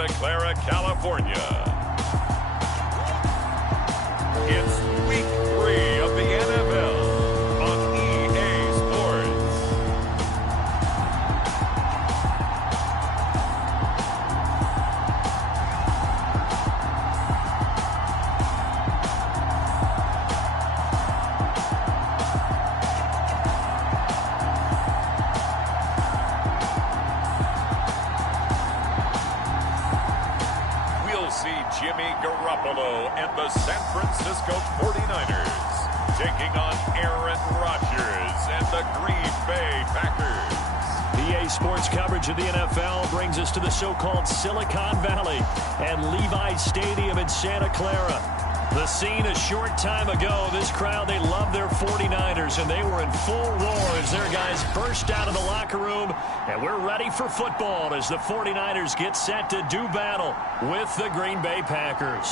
Santa Clara, California. It's week 3 of the NFL on EA Sports. We'll see Jimmy Garoppolo and the San Francisco 49ers taking on Aaron Rodgers and the Green Bay Packers. EA Sports coverage of the NFL brings us to the so-called Silicon Valley and Levi Stadium in Santa Clara. The scene a short time ago, this crowd, they love their 49ers, and they were in full roar as their guys burst out of the locker room, and we're ready for football as the 49ers get set to do battle with the Green Bay Packers.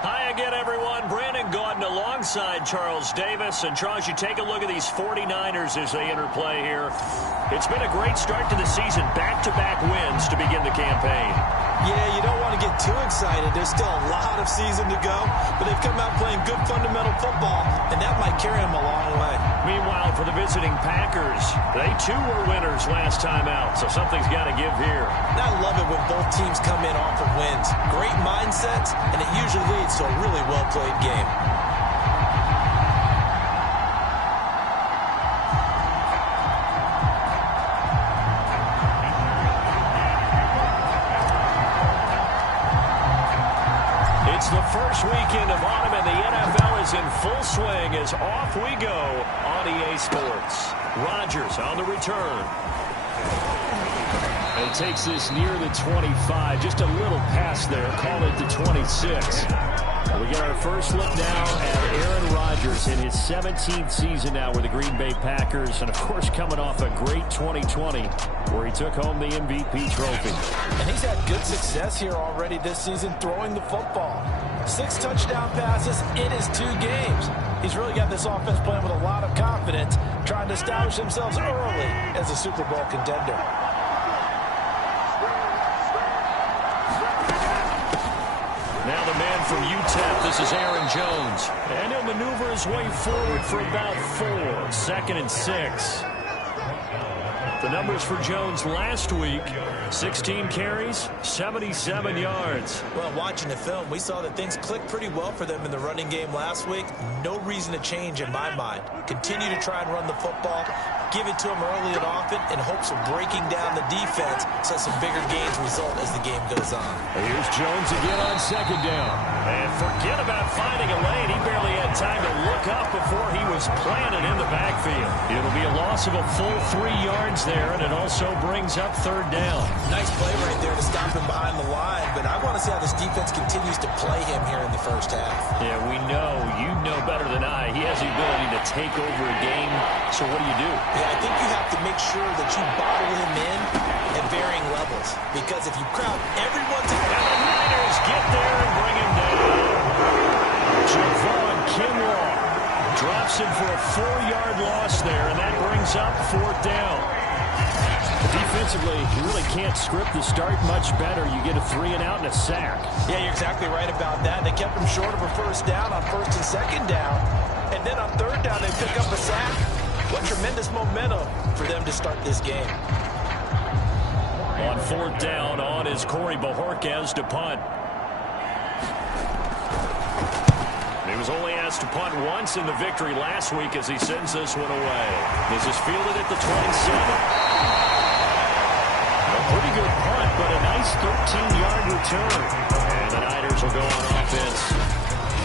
Hi again, everyone. Brandon Gaudin alongside Charles Davis. And Charles, you take a look at these 49ers as they interplay here. It's been a great start to the season. Back-to-back wins to begin the campaign. Yeah, you don't want to get too excited. There's still a lot of season to go. But they've come out playing good fundamental football, and that might carry them a long way. Meanwhile, for the visiting Packers, they too were winners last time out. So something's got to give here. And I love it when both teams come in off of wins. Great mindsets, and it usually leads to a really well-played game. It's the first weekend of autumn, and the NFL is in full swing as off we go on EA Sports. Rodgers on the return. And takes this near the 25. Just a little pass there. Call it the 26. We get our first look now at Aaron Rodgers in his 17th season now with the Green Bay Packers. And, of course, coming off a great 2020 where he took home the MVP trophy. And he's had good success here already this season throwing the football. 6 touchdown passes in his 2 games. He's really got this offense playing with a lot of confidence, trying to establish themselves early as a Super Bowl contender. Now the man from UTEP, this is Aaron Jones. And he'll maneuver his way forward for about 4. 2nd and 6. The numbers for Jones last week, 16 carries, 77 yards. Well, watching the film, we saw that things clicked pretty well for them in the running game last week. No reason to change in my mind. Continue to try and run the football, give it to them early and often, in hopes of breaking down the defense so some bigger gains result as the game goes on. Here's Jones again on 2nd down. And forget about finding a lane. He barely had time to look up before he was planted in the backfield. It'll be a loss of a full 3 yards there, and it also brings up 3rd down. Nice play right there to stop him behind the line, but I want to see how this defense continues to play him here in the first half. Yeah, we know. You know better than I. He has the ability to take over a game, so what do you do? Yeah, I think you have to make sure that you bottle him in at varying levels, because if you crowd everyone together... And the Niners get there and bring him down. Javon Kinlaw drops him for a 4-yard loss there, and that brings up 4th down. Defensively, you really can't script the start much better. You get a 3-and-out and a sack. Yeah, you're exactly right about that. They kept him short of a 1st down on 1st and 2nd down. And then on 3rd down, they pick up a sack. What tremendous momentum for them to start this game. On 4th down, on is Corey Bojorquez to punt. He was only asked to punt once in the victory last week as he sends this one away. This is fielded at the 27. Pretty good punt, but a nice 13-yard return. And the Niners will go on offense.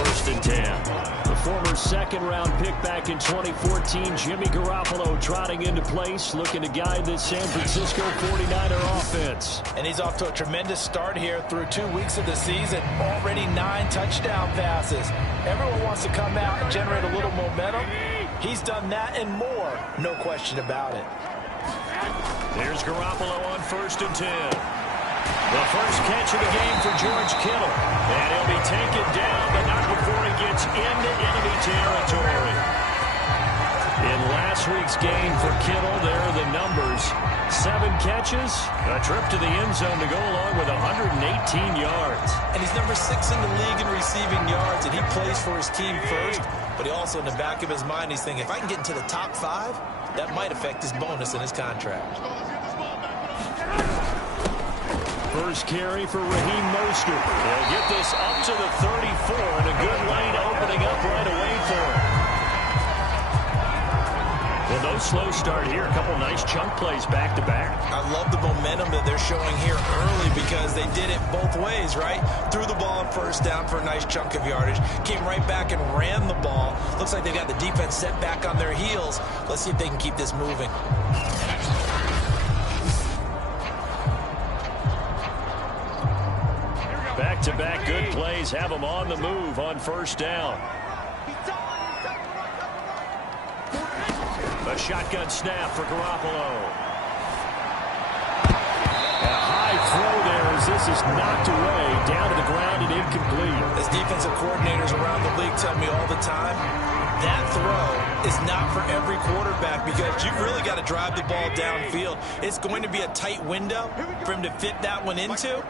1st and 10. The former 2nd-round pick back in 2014, Jimmy Garoppolo trotting into place, looking to guide this San Francisco 49er offense. And he's off to a tremendous start here through 2 weeks of the season. Already 9 touchdown passes. Everyone wants to come out and generate a little momentum. He's done that and more, no question about it. There's Garoppolo on 1st and 10. The first catch of the game for George Kittle. And he'll be taken down, but not before he gets into enemy territory. this week's game for Kittle. There are the numbers. 7 catches, a trip to the end zone to go along with 118 yards. And he's number 6 in the league in receiving yards, and he plays for his team first. But he also, in the back of his mind, he's thinking, if I can get into the top 5, that might affect his bonus in his contract. First carry for Raheem Mostert. They'll get this up to the 34, and a good lane opening up right away for him. Well, no slow start here. A couple nice chunk plays back-to-back. I love the momentum that they're showing here early because they did it both ways, right? Threw the ball on first down for a nice chunk of yardage. Came right back and ran the ball. Looks like they've got the defense set back on their heels. Let's see if they can keep this moving. Back-to-back good plays have them on the move on first down. A shotgun snap for Garoppolo. A high throw there as this is knocked away, down to the ground and incomplete. As defensive coordinators around the league tell me all the time, that throw is not for every quarterback because you've really got to drive the ball downfield. It's going to be a tight window for him to fit that one into.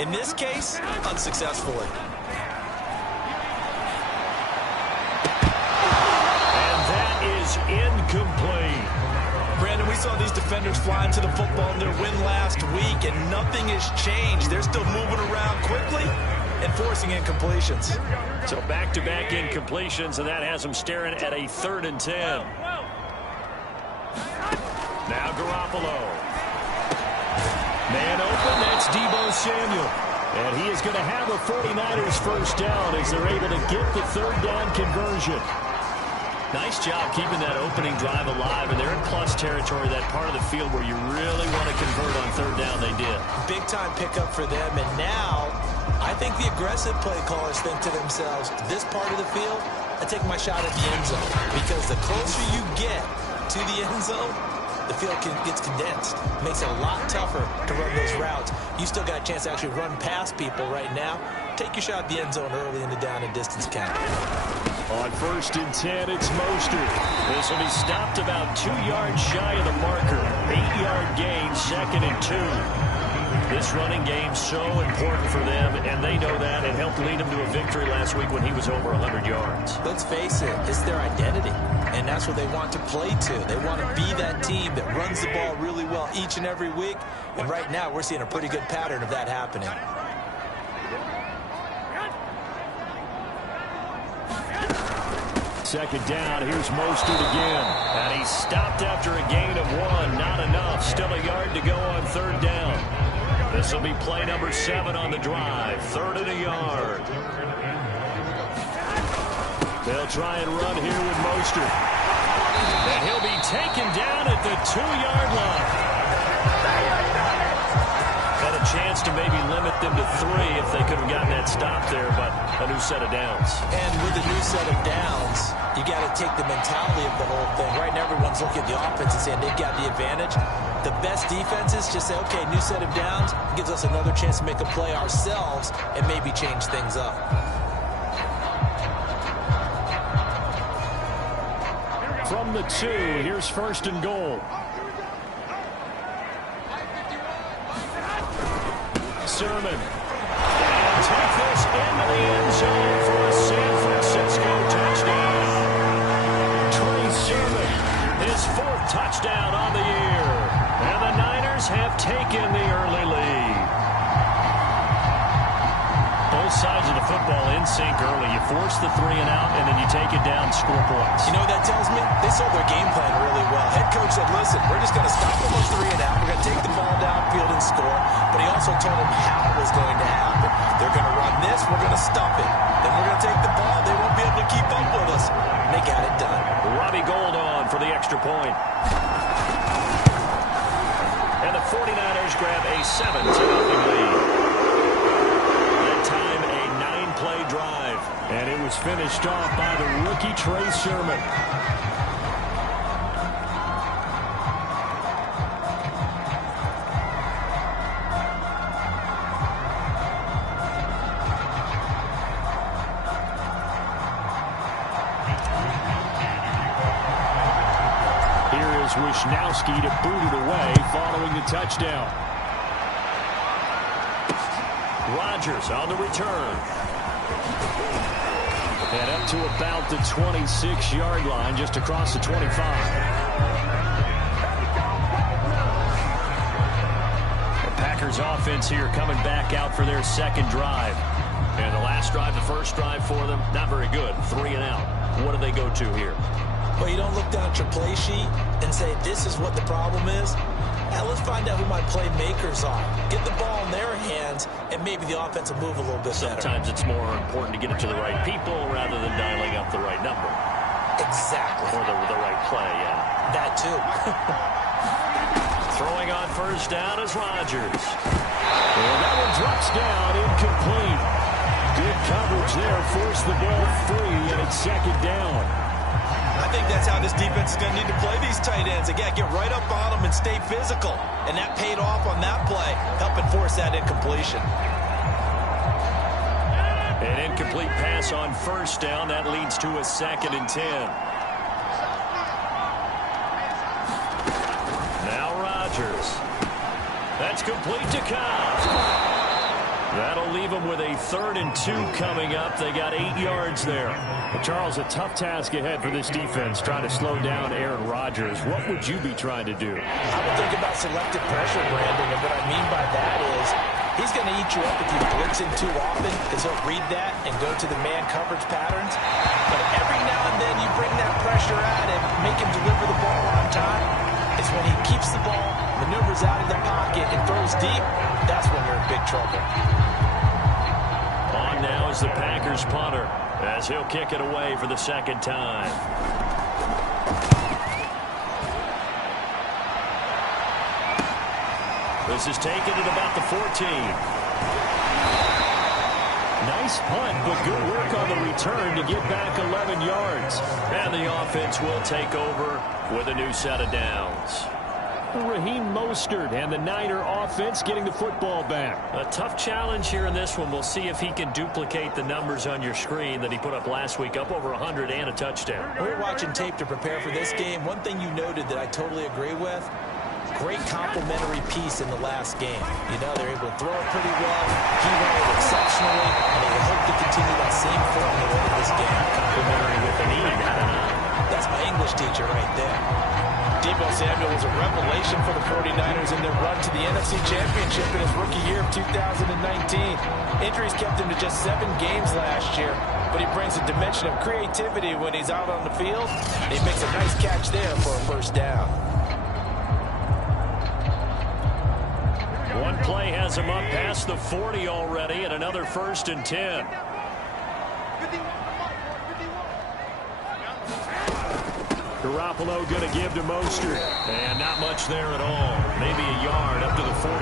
In this case, unsuccessfully. Incomplete. Brandon, we saw these defenders flying to the football in their win last week, and nothing has changed. They're still moving around quickly and forcing incompletions. So back-to-back incompletions, and that has them staring at a 3rd and 10. Now Garoppolo. Man open, that's Deebo Samuel. And he is going to have a 49ers first down as they're able to get the 3rd down conversion. Nice job keeping that opening drive alive, and they're in plus territory, that part of the field where you really want to convert on 3rd down. They did. Big-time pickup for them, and now I think the aggressive play callers think to themselves, this part of the field, I take my shot at the end zone, because the closer you get to the end zone, the field gets condensed. Makes it a lot tougher to run those routes. You still got a chance to actually run past people right now. Take your shot at the end zone early in the down and distance count. On 1st and 10, it's Mostert. This will be stopped about 2 yards shy of the marker. 8-yard gain, 2nd and 2. This running game so important for them, and they know that. It helped lead them to a victory last week when he was over 100 yards. Let's face it, it's their identity, and that's what they want to play to. They want to be that team that runs the ball really well each and every week, and right now we're seeing a pretty good pattern of that happening. Second down, here's Mostert again. And he's stopped after a gain of 1. Not enough. Still a yard to go on 3rd down. This will be play number 7 on the drive. 3rd and a yard. They'll try and run here with Mostert. And he'll be taken down at the 2-yard line. Had a chance to maybe limit them to 3 if they could have gotten that stop there, but a new set of downs. And with a new set of downs, you got to take the mentality of the whole thing. Right now, everyone's looking at the offense and saying they've got the advantage. The best defenses just say, okay, new set of downs gives us another chance to make a play ourselves and maybe change things up. From the 2, here's 1st and goal. Sermon. And take this into the end zone for a San Francisco touchdown. Trey Sermon, his 4th touchdown on the year. And the Niners have taken the early lead. Both sides of the football in sync early. You force the 3 and out, and then you take it down, score points. You know what that tells me? They saw their game plan really well. Head coach said, listen, we're just going to stop them on 3 and out. We're going to take the ball downfield and score. But he also told them how it was going to happen. They're going to run this. We're going to stop it. Then we're going to take the ball. They won't be able to keep up with us. And they got it done. Robbie Gould on for the extra point. And the 49ers grab a 7-0 lead. That time, a 9-play drive. And it was finished off by the rookie Trey Sermon. allows Wisnowski to boot it away following the touchdown. Rodgers on the return. And up to about the 26-yard line, just across the 25. The Packers offense here coming back out for their second drive. And the last drive, the first drive for them, not very good. 3 and out. What do they go to here? Well, you don't look down at your play sheet and say, this is what the problem is. Now, let's find out who my playmakers are. Get the ball in their hands, and maybe the offense will move a little bit better. Sometimes it's more important to get it to the right people rather than dialing up the right number. Exactly. Or the right play, yeah. That, too. Throwing on first down is Rodgers. And that one drops down, incomplete. Good coverage there, forced the ball free, and it's second down. I think that's how this defense is going to need to play these tight ends. Again, get right up on them and stay physical. And that paid off on that play, helping force that incompletion. An incomplete pass on first down. That leads to a 2nd and 10. Now Rodgers. That's complete to Cobb. That'll leave them with a 3rd and 2 coming up. They got 8 yards there. Well, Charles, a tough task ahead for this defense, trying to slow down Aaron Rodgers. What would you be trying to do? I would think about selective pressure, Brandon, and what I mean by that is he's going to eat you up if you blitz him too often, because he'll read that and go to the man coverage patterns. But every now and then you bring that pressure at him, make him deliver the ball on time. It's when he keeps the ball, maneuvers out of the pocket, and throws deep, that's when you're in big trouble. On now is the Packers punter, as he'll kick it away for the second time. This is taken at about the 14. Nice punt, but good work on the return to get back 11 yards. And the offense will take over with a new set of downs. Raheem Mostert and the Niner offense getting the football back. A tough challenge here in this one. We'll see if he can duplicate the numbers on your screen that he put up last week, up over 100 and a touchdown. We're watching tape to prepare for this game. One thing you noted that I totally agree with, great complementary piece in the last game. You know, they're able to throw it pretty well. He ran it exceptionally, and they hope to continue that same formula in this game. Complementary with an E, not an I. That's my English teacher right there. Deebo Samuel was a revelation for the 49ers in their run to the NFC Championship in his rookie year of 2019. Injuries kept him to just 7 games last year, but he brings a dimension of creativity when he's out on the field. He makes a nice catch there for a first down. One play has him up past the 40 already, and another 1st and 10. Garoppolo going to give to Mostert. And not much there at all. Maybe a yard up to the 43.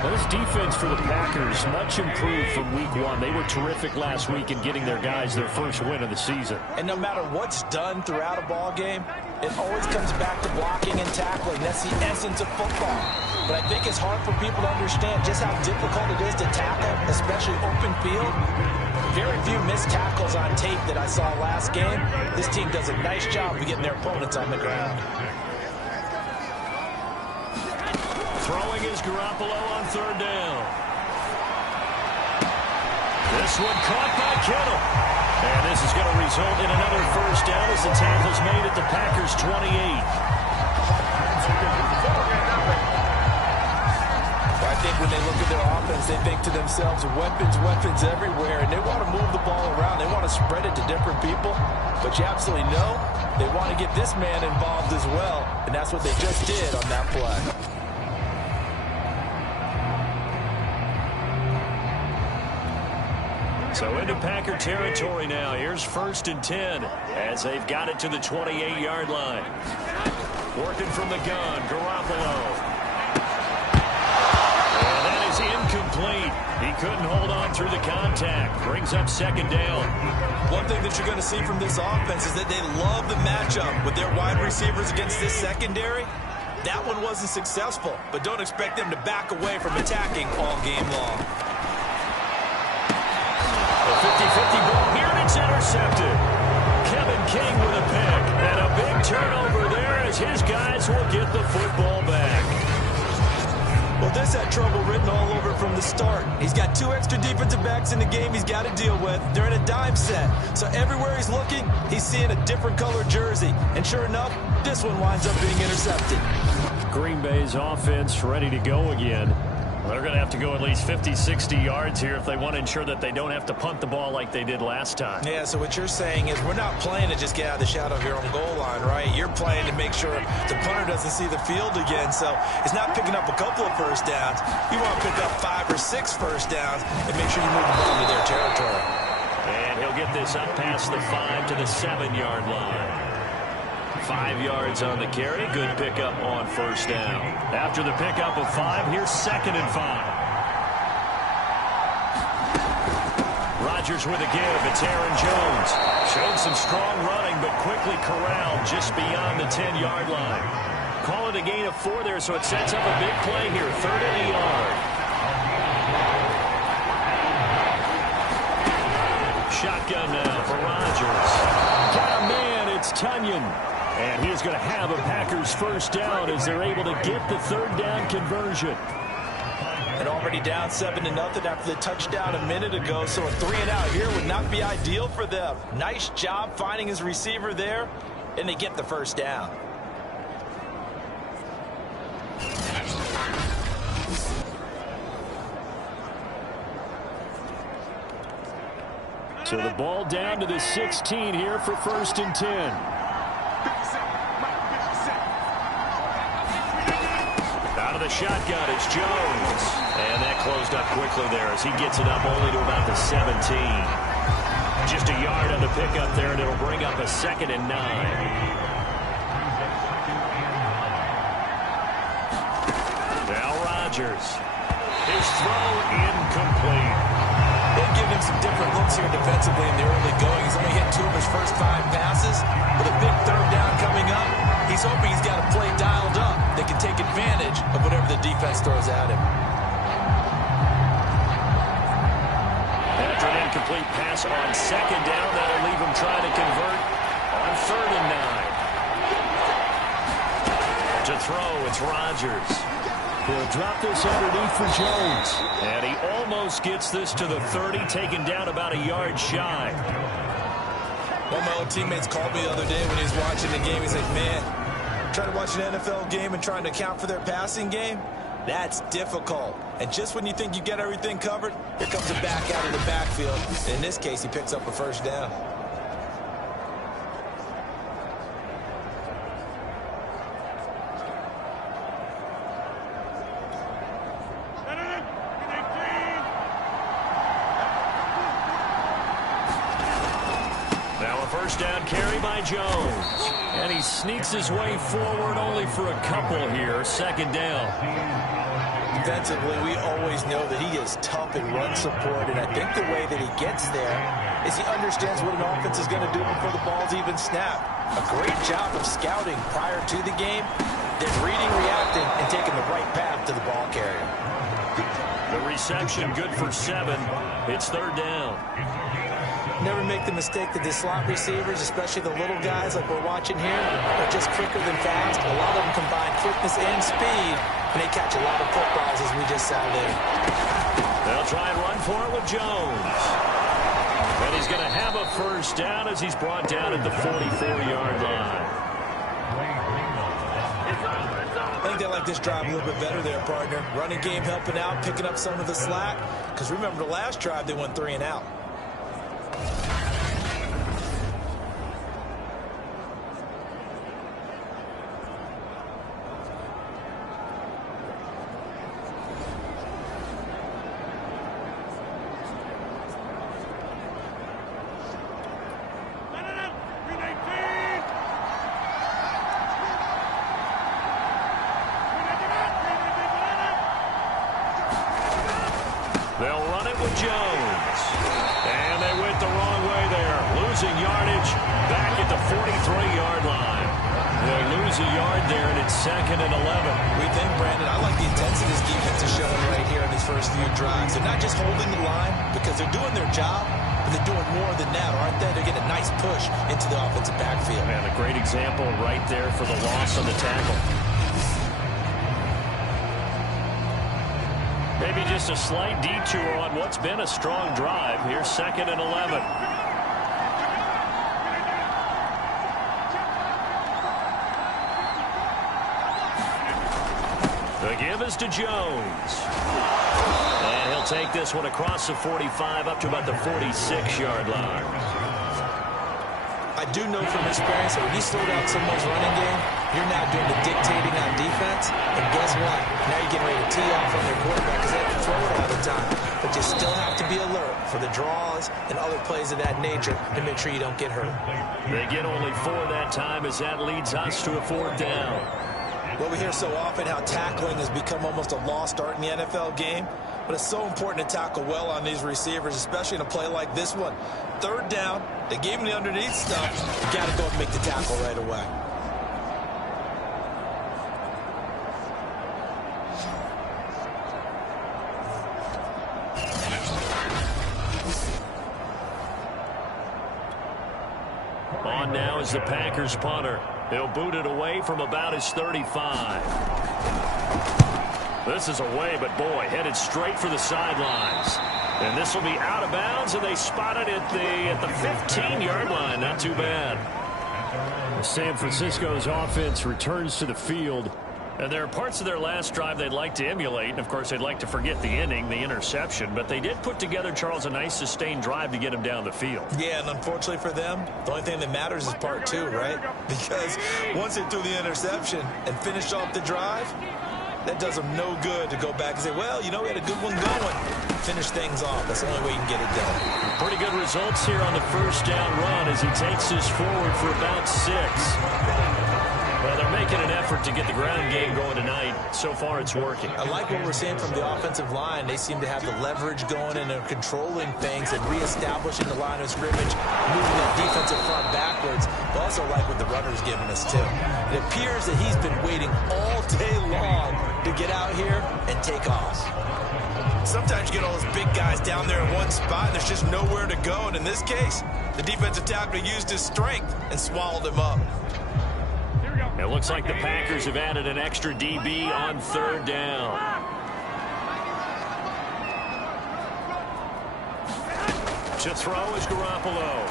Well, this defense for the Packers, much improved from week 1. They were terrific last week in getting their guys their first win of the season. And no matter what's done throughout a ball game, it always comes back to blocking and tackling. That's the essence of football. But I think it's hard for people to understand just how difficult it is to tackle, especially open field. Very few missed tackles on tape that I saw last game. This team does a nice job of getting their opponents on the ground. Throwing is Garoppolo on 3rd down. This one caught by Kittle. And this is going to result in another first down as the tackle's made at the Packers' 28. I think when they look at their offense, they think to themselves, weapons everywhere, and they want to move the ball around. They want to spread it to different people, but you absolutely know they want to get this man involved as well, and that's what they just did on that play. So into Packer territory now. Here's 1st and 10 as they've got it to the 28-yard line. Working from the gun, Garoppolo. Incomplete. He couldn't hold on through the contact. Brings up 2nd down. One thing that you're going to see from this offense is that they love the matchup with their wide receivers against this secondary. That one wasn't successful, but don't expect them to back away from attacking all game long. A 50-50 ball here, and it's intercepted. Kevin King with a pick, and a big turnover get the football back. Well, this had trouble written all over it from the start. He's got 2 extra defensive backs in the game he's got to deal with. They're in a dime set. So everywhere he's looking, he's seeing a different color jersey. And sure enough, this one winds up being intercepted. Green Bay's offense ready to go again. They're going to have to go at least 50, 60 yards here if they want to ensure that they don't have to punt the ball like they did last time. Yeah, so what you're saying is we're not playing to just get out of the shadow of your own goal line, right? You're playing to make sure the punter doesn't see the field again. So it's not picking up a couple of first downs. You want to pick up 5 or 6 first downs and make sure you move the ball into their territory. And he'll get this up past the 5 to the 7-yard line. 5 yards on the carry. Good pickup on first down. After the pickup of 5, here's 2nd and 5. Rodgers with a give. It's Aaron Jones. Showed some strong running, but quickly corralled just beyond the 10-yard line. Call it a gain of 4 there, so it sets up a big play here. 3rd and a yard. Shotgun now for Rodgers. Got a man. It's Tunyon. And he's going to have a Packers first down as they're able to get the 3rd down conversion. And already down 7-0 after the touchdown a minute ago, so a 3-and-out here would not be ideal for them. Nice job finding his receiver there, and they get the first down. So the ball down to the 16 here for 1st and 10. Out of the shotgun, it's Jones. And that closed up quickly there as he gets it up only to about the 17. Just a yard on the pickup there, and it'll bring up a 2nd and 9. Now Rodgers. His throw incomplete. They've given him some different looks here defensively in the early going. He's only hit 2 of his first 5 passes. With a big 3rd down coming up, he's hoping he's got a play dialed up that can take advantage of whatever the defense throws at him. After an incomplete pass on 2nd down, that'll leave him trying to convert on 3rd and 9. To throw, it's Rodgers. He'll drop this underneath for Jones. And he almost gets this to the 30, taken down about a yard shy. One of my old teammates called me the other day when he was watching the game. He's like, man, trying to watch an NFL game and trying to account for their passing game, that's difficult. And just when you think you get everything covered, here comes a back out of the backfield. And in this case, he picks up a first down. First down carry by Jones. And he sneaks his way forward only for a couple here. 2nd down. Defensively, we always know that he is tough in run support, and I think the way that he gets there is he understands what an offense is going to do before the ball's even snapped. A great job of scouting prior to the game, then reading, reacting, and taking the right path to the ball carrier. The reception good for 7. It's 3rd down. Never make the mistake that the slot receivers, especially the little guys like we're watching here, are just quicker than fast. A lot of them combine quickness and speed, and they catch a lot of footballs, as we just saw there. They'll try and run for it with Jones. And he's going to have a first down as he's brought down at the 44-yard line. I think they like this drive a little bit better there, partner. Running game helping out, picking up some of the slack. Because remember, the last drive, they went 3-and-out. They'll run it with Jones. And they went the wrong way there. Losing yardage back at the 43-yard line. They'll lose a yard there, and it's 2nd and 11. We think, Brandon, I like the intensity this defense is showing right here in these first few drives. They're not just holding the line because they're doing their job, but they're doing more than that, aren't they? They're getting a nice push into the offensive backfield. And a great example right there for the loss on the tackle. Maybe just a slight detour on what's been a strong drive. Here's 2nd and 11. The give is to Jones. And he'll take this one across the 45 up to about the 46-yard line. I do know from experience that when you slow down someone's running game, you're now doing the dictating on defense. And guess what? Now you're getting ready to tee off on their quarterback because they have to throw it all the time. But you still have to be alert for the draws and other plays of that nature to make sure you don't get hurt. They get only 4 that time as that leads us to a 4th down. Well, we hear so often how tackling has become almost a lost art in the NFL game. But it's so important to tackle well on these receivers, especially in a play like this one. 3rd down, they gave him the underneath stuff. You got to go and make the tackle right away. On now is the Packers punter. He'll boot it away from about his 35. This is away, but boy, headed straight for the sidelines. And this will be out of bounds, and they spot it at the 15-yard line. Not too bad. San Francisco's offense returns to the field. And there are parts of their last drive they'd like to emulate. And, of course, they'd like to forget the inning, the interception. But they did put together, Charles, a nice sustained drive to get him down the field. Yeah, and unfortunately for them, the only thing that matters is part 2, right? Because once they threw the interception and finished off the drive, that does them no good to go back and say, well, you know, we had a good one going. Finish things off. That's the only way you can get it done. Pretty good results here on the 1st down run as he takes this forward for about 6. Well, they're making an effort to get the ground game going tonight. So far, it's working. I like what we're seeing from the offensive line. They seem to have the leverage going, and they're controlling things and reestablishing the line of scrimmage, moving that defensive front backwards. But also like what the runner's giving us, too. It appears that he's been waiting all day long to get out here and take off. Sometimes you get all those big guys down there in one spot, and there's just nowhere to go. And in this case, the defensive tackle used his strength and swallowed him up. It looks like the Packers have added an extra DB on 3rd down. To throw is Garoppolo.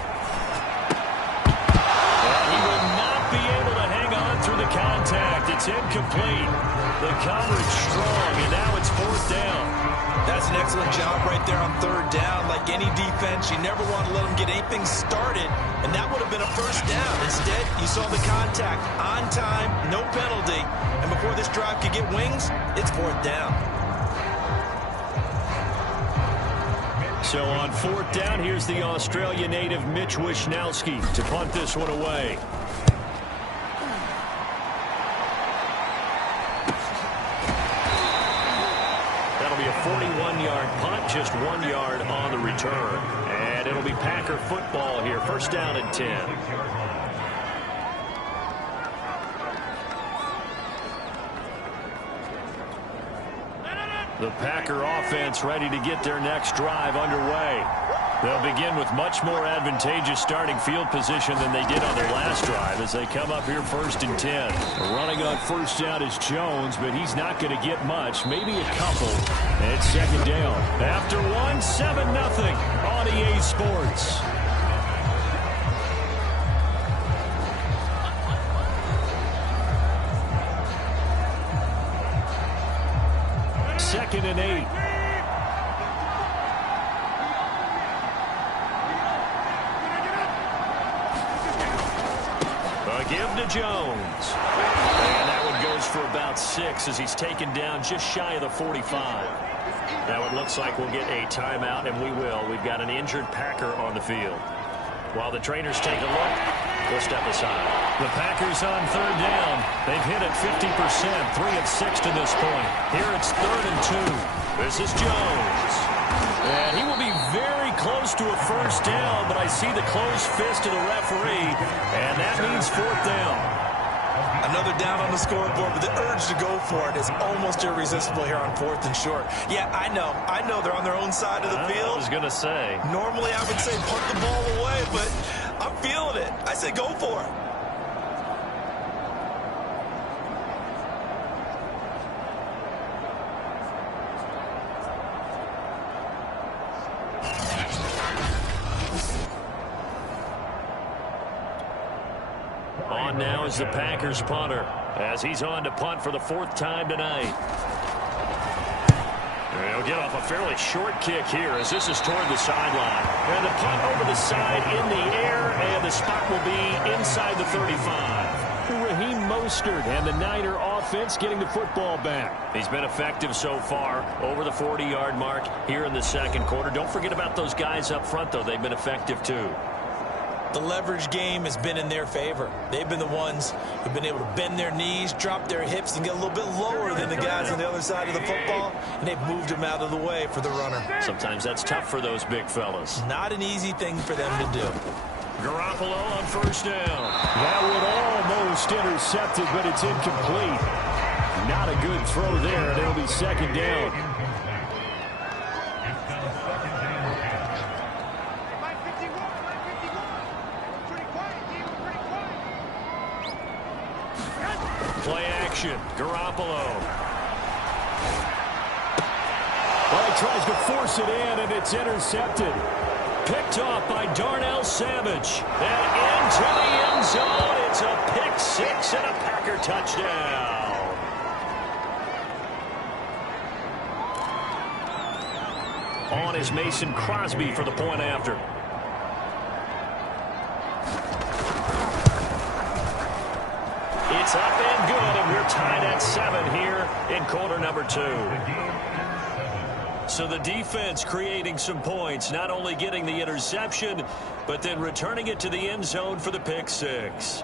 And he will not be able to hang on through the contact. It's incomplete. The coverage strong, and now it's 4th down. That's an excellent job right there on 3rd down. Like any defense, you never want to let them get anything started, and that would have been a 1st down. Instead, you saw the contact on time, no penalty, and before this drive could get wings, it's 4th down. So on 4th down, here's the Australia native Mitch Wishnowsky to punt this one away. That'll be a 41-yard punt, just 1 yard on the return. And it'll be Packer football here, 1st down and 10. The Packer offense ready to get their next drive underway. They'll begin with much more advantageous starting field position than they did on their last drive as they come up here 1st and 10. Running on 1st down is Jones, but he's not going to get much, maybe a couple. And it's 2nd down. After 1, 7-0 on EA Sports. Second and 8. A give to Jones. And that one goes for about 6 as he's taken down just shy of the 45. Now it looks like we'll get a timeout, and we will. We've got an injured Packer on the field. While the trainers take a look, we'll step aside. The Packers on 3rd down. They've hit it 50%, 3 of 6 to this point. Here it's 3rd and 2. This is Jones. And he will be very close to a 1st down, but I see the closed fist of the referee, and that means 4th down. Another down on the scoreboard, but the urge to go for it is almost irresistible here on 4th and short. Yeah, I know they're on their own side of the field. I was going to say. Normally I would say punt the ball away, but I'm feeling it. I say go for it. in now is the Packers punter as he's on to punt for the 4th time tonight. He'll get off a fairly short kick here as this is toward the sideline. And the punt over the side in the air, and the spot will be inside the 35. Raheem Mostert and the Niner offense getting the football back. He's been effective so far over the 40-yard mark here in the second quarter. Don't forget about those guys up front, though. They've been effective, too. The leverage game has been in their favor. They've been the ones who've been able to bend their knees, drop their hips, and get a little bit lower than the guys on the other side of the football, and they've moved them out of the way for the runner. Sometimes that's tough for those big fellas. Not an easy thing for them to do. Garoppolo on 1st down. That would almost intercepted, but it's incomplete. Not a good throw there, and it'll be 2nd down. Play action. Garoppolo. Well, he tries to force it in, and it's intercepted. Picked off by Darnell Savage. And into the end zone. It's a pick 6 and a Packer touchdown. On is Mason Crosby for the point after. It's up and good, and we're tied at 7 here in quarter number 2. So the defense creating some points, not only getting the interception, but then returning it to the end zone for the pick 6.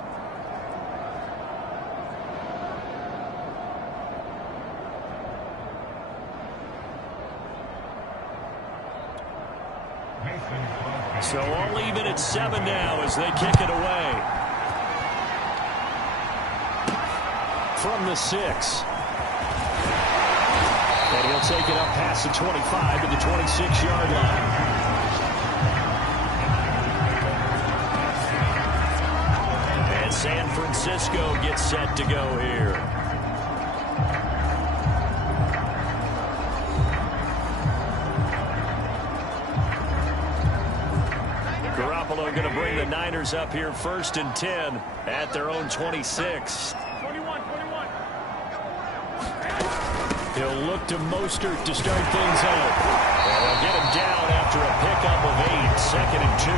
So all even at 7 now as they kick it away. From the 6. And he'll take it up past the 25 to the 26-yard line. And San Francisco gets set to go here. Garoppolo going to bring the Niners up here 1st and 10 at their own 26. He'll look to Mostert to start things out. And they'll get him down after a pickup of 8, 2nd and 2.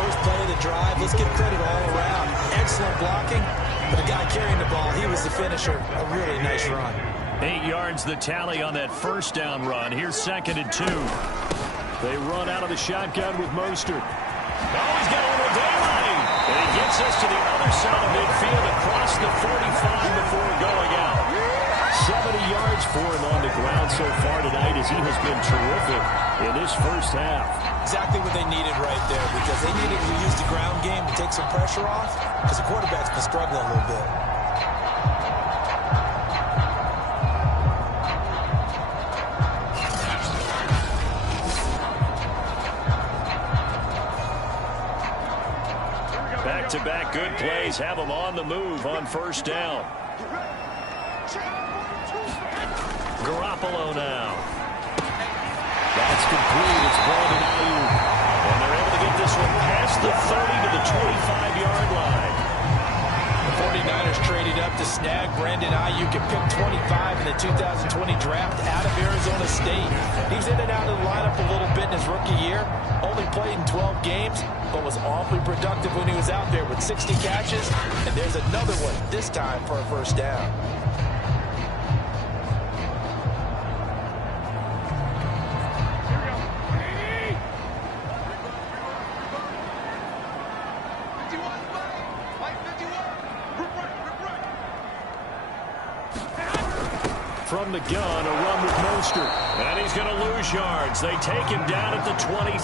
First play of the drive, let's give credit all around. Excellent blocking, but the guy carrying the ball, he was the finisher. A really nice run. 8 yards the tally on that 1st down run. Here's 2nd and 2. They run out of the shotgun with Mostert. Oh, he's got a little daylight. And he gets us to the other side of midfield across the 45 before going out. 70 yards for him on the ground so far tonight as he has been terrific in this first half. Exactly what they needed right there, because they needed to use the ground game to take some pressure off, because the quarterback's been struggling a little bit. Back-to-back good plays have them on the move on 1st down. Garoppolo now. That's complete. It's Brandon Ayuk. And they're able to get this one past the 30 to the 25-yard line. The 49ers traded up to snag Brandon Ayuk at pick 25 in the 2020 draft out of Arizona State. He's in and out of the lineup a little bit in his rookie year. Only played in 12 games, but was awfully productive when he was out there with 60 catches. And there's another one, this time for a 1st down. From the gun, a run with Mostert. And he's going to lose yards. They take him down at the 26.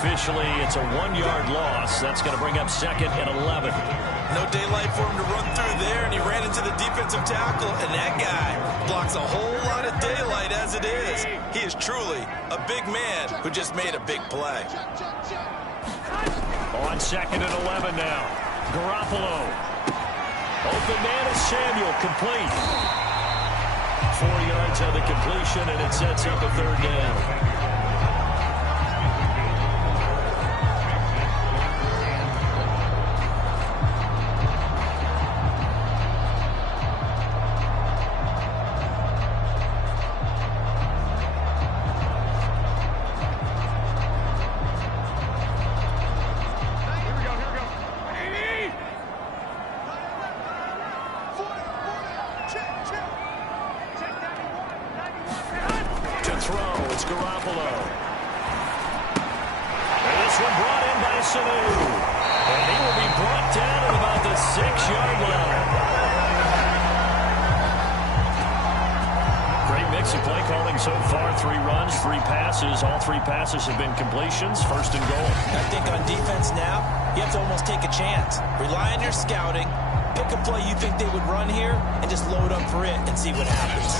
Officially, it's a 1-yard loss. That's going to bring up 2nd and 11. No daylight for him to run through there, and he ran into the defensive tackle, and that guy blocks a whole lot of daylight as it is. He is truly a big man who just made a big play. On 2nd and 11 now. Garoppolo. Open man is Samuel, complete. 4 yards on the completion, and it sets up a 3rd down. Garoppolo. And this one brought in by Sanu. And he will be brought down at about the 6-yard line. Great mix of play calling so far. 3 runs, 3 passes. All 3 passes have been completions. First and goal. I think on defense now, you have to almost take a chance. Rely on your scouting. Pick a play you think they would run here and just load up for it and see what happens.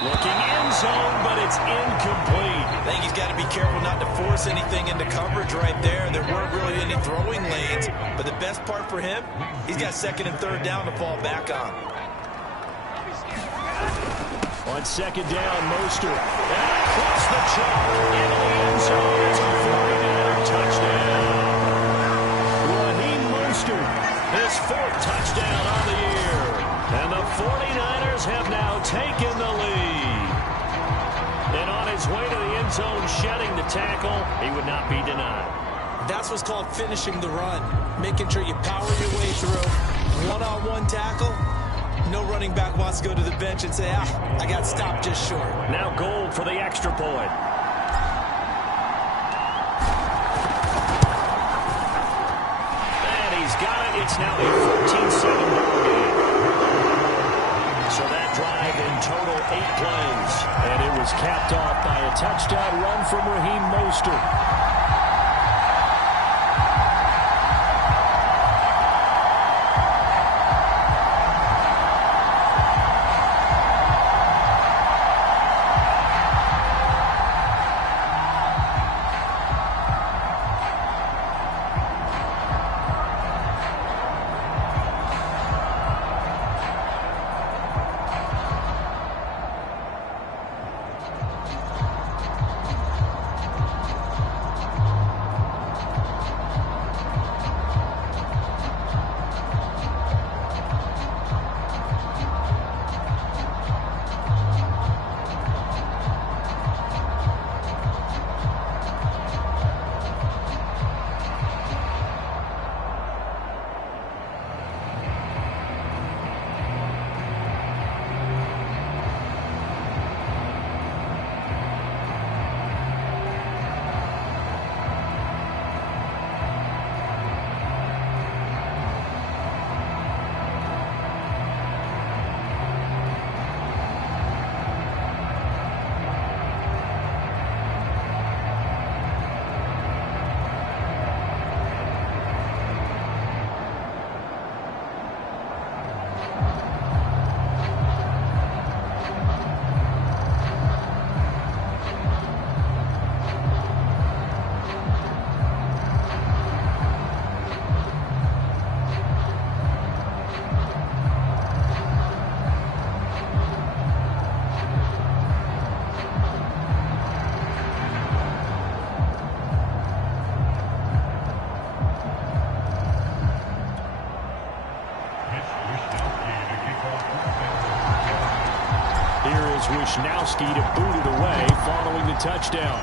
Looking end zone, but it's incomplete. I think he's got to be careful not to force anything into coverage right there. There weren't really any throwing lanes, but the best part for him, he's got 2nd and 3rd down to fall back on. On 2nd down, Mostert. And across the chalk into the end zone. It's a 49er touchdown. Raheem Mostert, his 4th touchdown on the year. And the 49ers have now taken the lead. And on his way to the end zone, shedding the tackle, he would not be denied. That's what's called finishing the run. Making sure you power your way through. One-on-one tackle. No running back wants to go to the bench and say, I got stopped just short. Now Gold for the extra point. And he's got it. It's now a 14-7 ball game. So that drive in total 8 plays. And it was capped off by a touchdown run from Raheem Mostert. Wishnowsky to boot it away following the touchdown.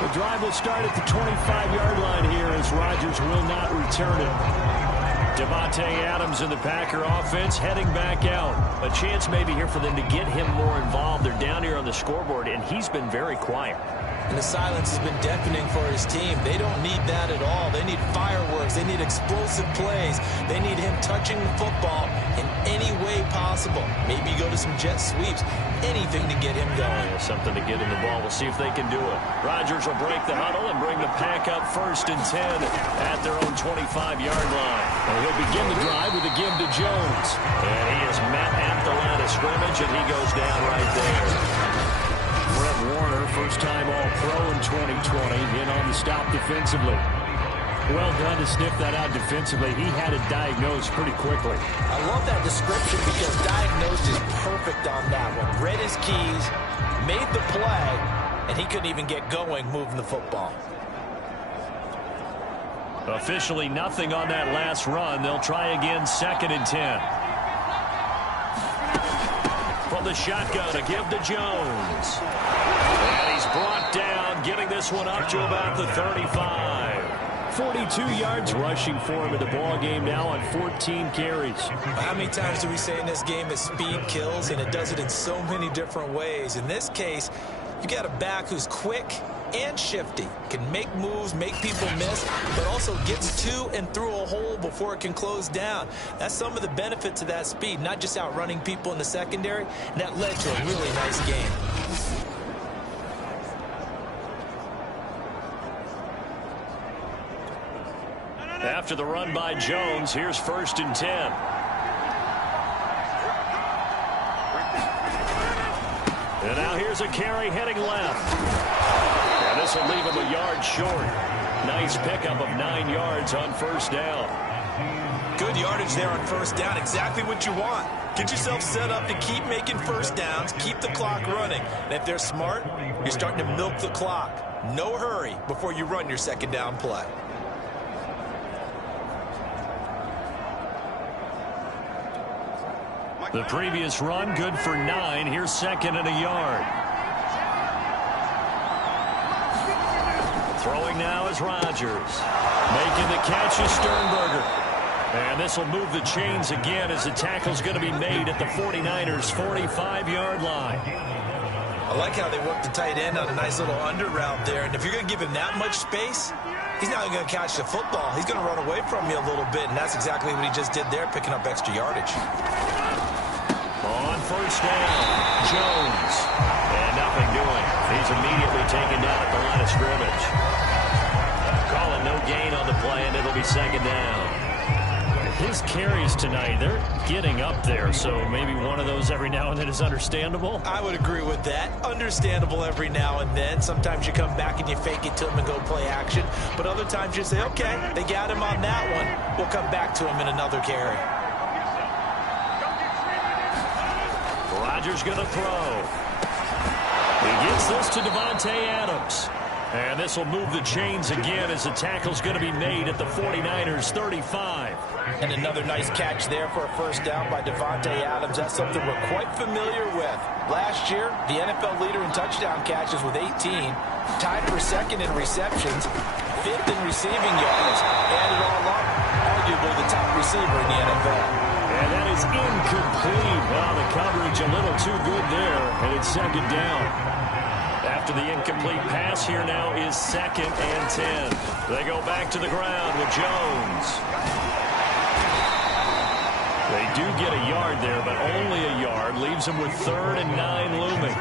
The drive will start at the 25-yard line here as Rodgers will not return it. Davante Adams and the Packer offense heading back out. A chance maybe here for them to get him more involved. They're down here on the scoreboard, and he's been very quiet. And the silence has been deafening for his team. They don't need that at all. They need fireworks. They need explosive plays. They need him touching the football in any way possible. Maybe go to some jet sweeps. Anything to get him going. Yeah, something to get him the ball. We'll see if they can do it. Rodgers will break the huddle and bring the pack up 1st and 10 at their own 25-yard line. And he'll begin the drive with a give to Jones. And he is met at the line of scrimmage, and he goes down right there. Brett Warner, first-time All-Pro in 2020, in on the stop defensively. Well done to sniff that out defensively. He had it diagnosed pretty quickly. I love that description because diagnosed is perfect on that one. Read his keys, made the play, and he couldn't even get going moving the football. Officially nothing on that last run. They'll try again, 2nd and 10. From the shotgun, a give to Jones. And he's brought down, getting this one up to about the 35. 42 yards rushing for him in the ball game now on 14 carries. How many times do we say in this game that speed kills, and it does it in so many different ways? In this case, you got a back who's quick and shifty, can make moves, make people miss, but also gets to and through a hole before it can close down. That's some of the benefits of that speed, not just outrunning people in the secondary, and that led to a really nice game. After the run by Jones, here's 1st and 10. And now here's a carry heading left. And this will leave him a yard short. Nice pickup of 9 yards on 1st down. Good yardage there on 1st down. Exactly what you want. Get yourself set up to keep making 1st downs, keep the clock running. And if they're smart, you're starting to milk the clock. No hurry before you run your 2nd down play. The previous run, good for 9. Here's 2nd and a yard. Throwing now is Rodgers. Making the catch is Sternberger. And this will move the chains again as the tackle's going to be made at the 49ers' 45-yard line. I like how they work the tight end on a nice little under route there. And if you're going to give him that much space, he's not going to catch the football. He's going to run away from you a little bit, and that's exactly what he just did there, picking up extra yardage. On 1st down, Jones. And nothing doing. He's immediately taken down at the line of scrimmage. Calling no gain on the play, and it'll be 2nd down. His carries tonight, they're getting up there, so maybe one of those every now and then is understandable. I would agree with that. Understandable every now and then. Sometimes you come back and you fake it to him and go play action. But other times you say, okay, they got him on that one. We'll come back to him in another carry. Rodgers going to throw. He gets this to Davante Adams. And this will move the chains again as the tackle's going to be made at the 49ers' 35. And another nice catch there for a 1st down by Davante Adams. That's something we're quite familiar with. Last year, the NFL leader in touchdown catches with 18, tied for 2nd in receptions, 5th in receiving yards, and it all up, arguably the top receiver in the NFL. And that is incomplete. Wow, the coverage a little too good there, and it's 2nd down. After the incomplete pass, here now is 2nd and 10. They go back to the ground with Jones. They do get a yard there, but only a yard. Leaves them with 3rd and 9 looming.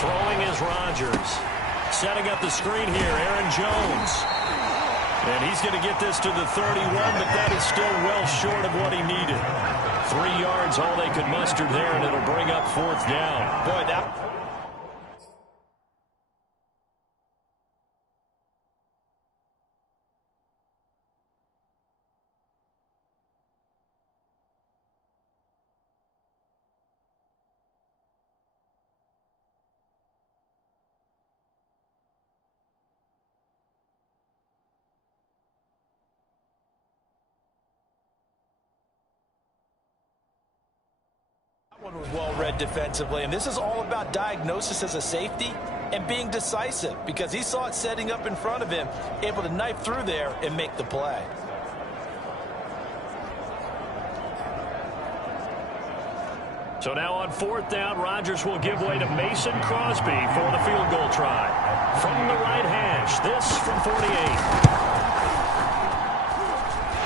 Throwing is Rodgers. Setting up the screen here, Aaron Jones. And he's going to get this to the 31, but that is still well short of what he needed. 3 yards, all they could muster there, and it'll bring up 4th down. Boy, that... One was well read defensively, and this is all about diagnosis as a safety and being decisive because he saw it setting up in front of him, able to knife through there and make the play. So now on 4th down, Rodgers will give way to Mason Crosby for the field goal try. From the right hash, this from 48.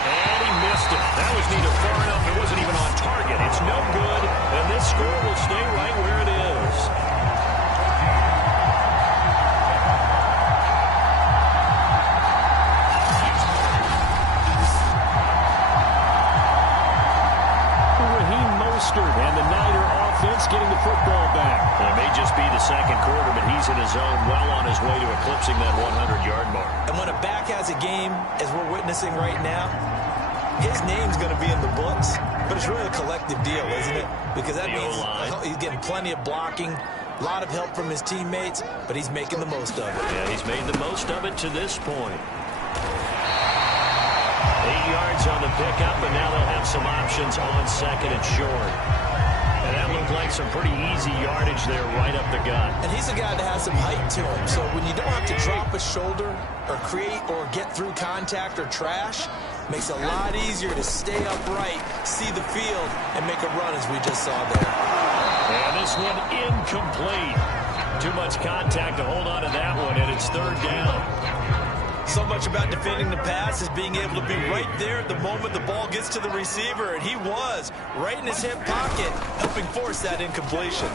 And he missed it. That was neither far enough. It wasn't even on target. It's no good, and this score will stay right where it is. Raheem Mostert and the Niner offense getting the football back. It may just be the 2nd quarter, but he's in his zone, well on his way to eclipsing that 100-yard mark. And when a back has a game, as we're witnessing right now, his name's going to be in the books. But it's really a collective deal, isn't it? Because that means he's getting plenty of blocking, a lot of help from his teammates, but he's making the most of it. Yeah, he's made the most of it to this point. 8 yards on the pickup, and now they'll have some options on second and short. And that looked like some pretty easy yardage there right up the gut. And he's a guy that has some height to him. So when you don't have to drop a shoulder or create or get through contact or trash, makes it a lot easier to stay upright, see the field, and make a run as we just saw there. And this one incomplete. Too much contact to hold on to that one, and it's third down. So much about defending the pass is being able to be right there at the moment the ball gets to the receiver, and he was right in his hip pocket, helping force that incompletion.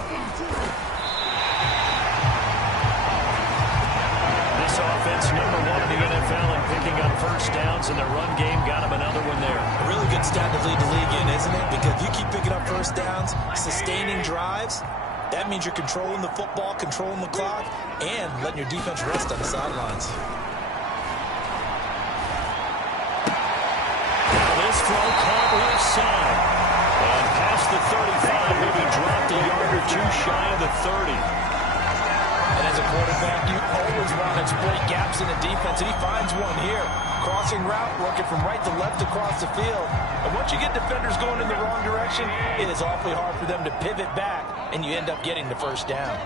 This offense, number 1 in the NFL in picking up first downs, and their run game got him another one there. A really good stat to lead the league in, isn't it? Because if you keep picking up first downs, sustaining drives, that means you're controlling the football, controlling the clock, and letting your defense rest on the sidelines. This throw caught left side. And past the 35, maybe dropped a yard or two shy of the 30. And as a quarterback, you always want to exploit gaps in the defense, and he finds one here. Crossing route, working from right to left across the field. And once you get defenders going in the wrong direction, it is awfully hard for them to pivot back, and you end up getting the first down.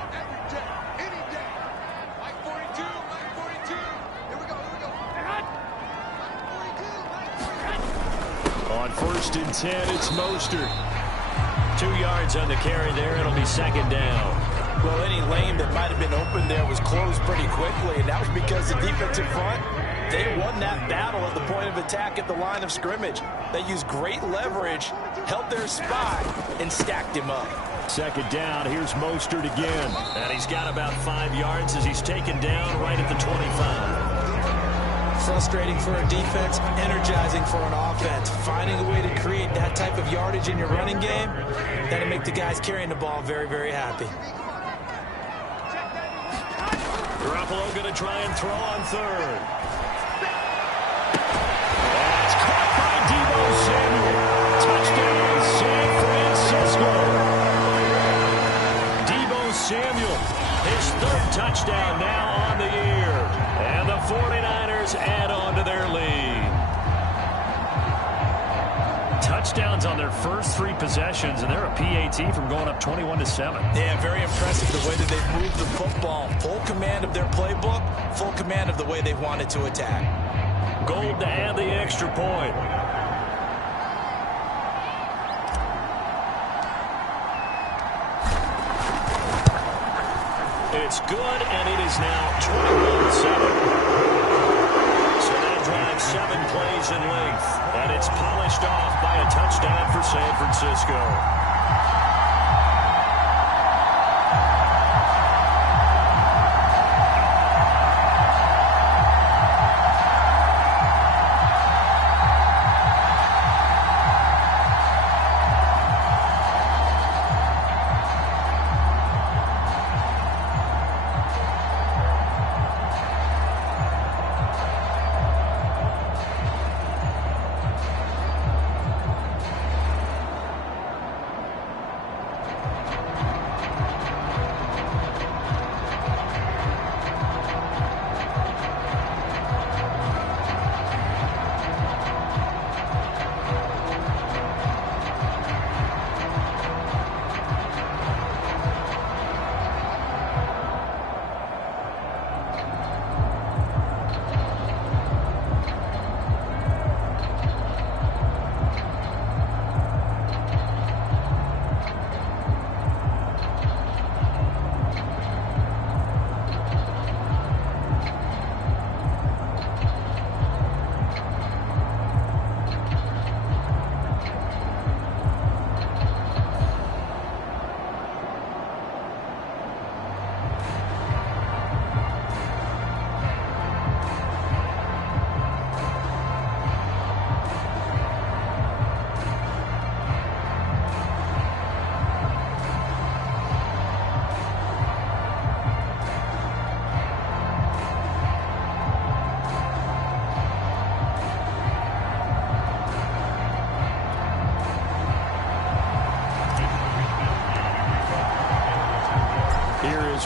On 1st and 10, it's Mostert. 2 yards on the carry there. It'll be second down. Well, any lane that might have been open there was closed pretty quickly, and that was because the defensive front, they won that battle at the point of attack at the line of scrimmage. They used great leverage, held their spot, and stacked him up. Second down, here's Mostert again. And he's got about 5 yards as he's taken down right at the 25. Frustrating for a defense, energizing for an offense. Finding a way to create that type of yardage in your running game, that'll make the guys carrying the ball very, very happy. Garoppolo going to try and throw on third. That's caught by Deebo Samuel. Touchdown, San Francisco. Deebo Samuel, his third touchdown now on the year. And the 49ers add on to their lead. Touchdowns on their first 3 possessions, and they're a PAT from going up 21-7. Yeah, very impressive the way that they've moved the football. Full command of their playbook, full command of the way they wanted to attack. Gold to add the extra point. It's good, and it is now 21-7. So that drives 7 plays in length, and it's polished off by a touchdown for San Francisco.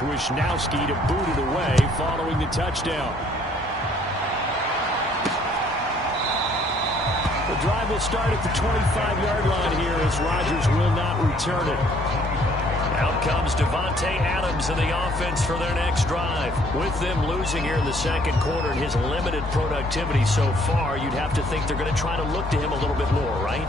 allows Wisnowski to boot it away following the touchdown. The drive will start at the 25-yard line here as Rodgers will not return it. Out comes Davante Adams in the offense for their next drive. With them losing here in the second quarter and his limited productivity so far, you'd have to think they're going to try to look to him a little bit more, right?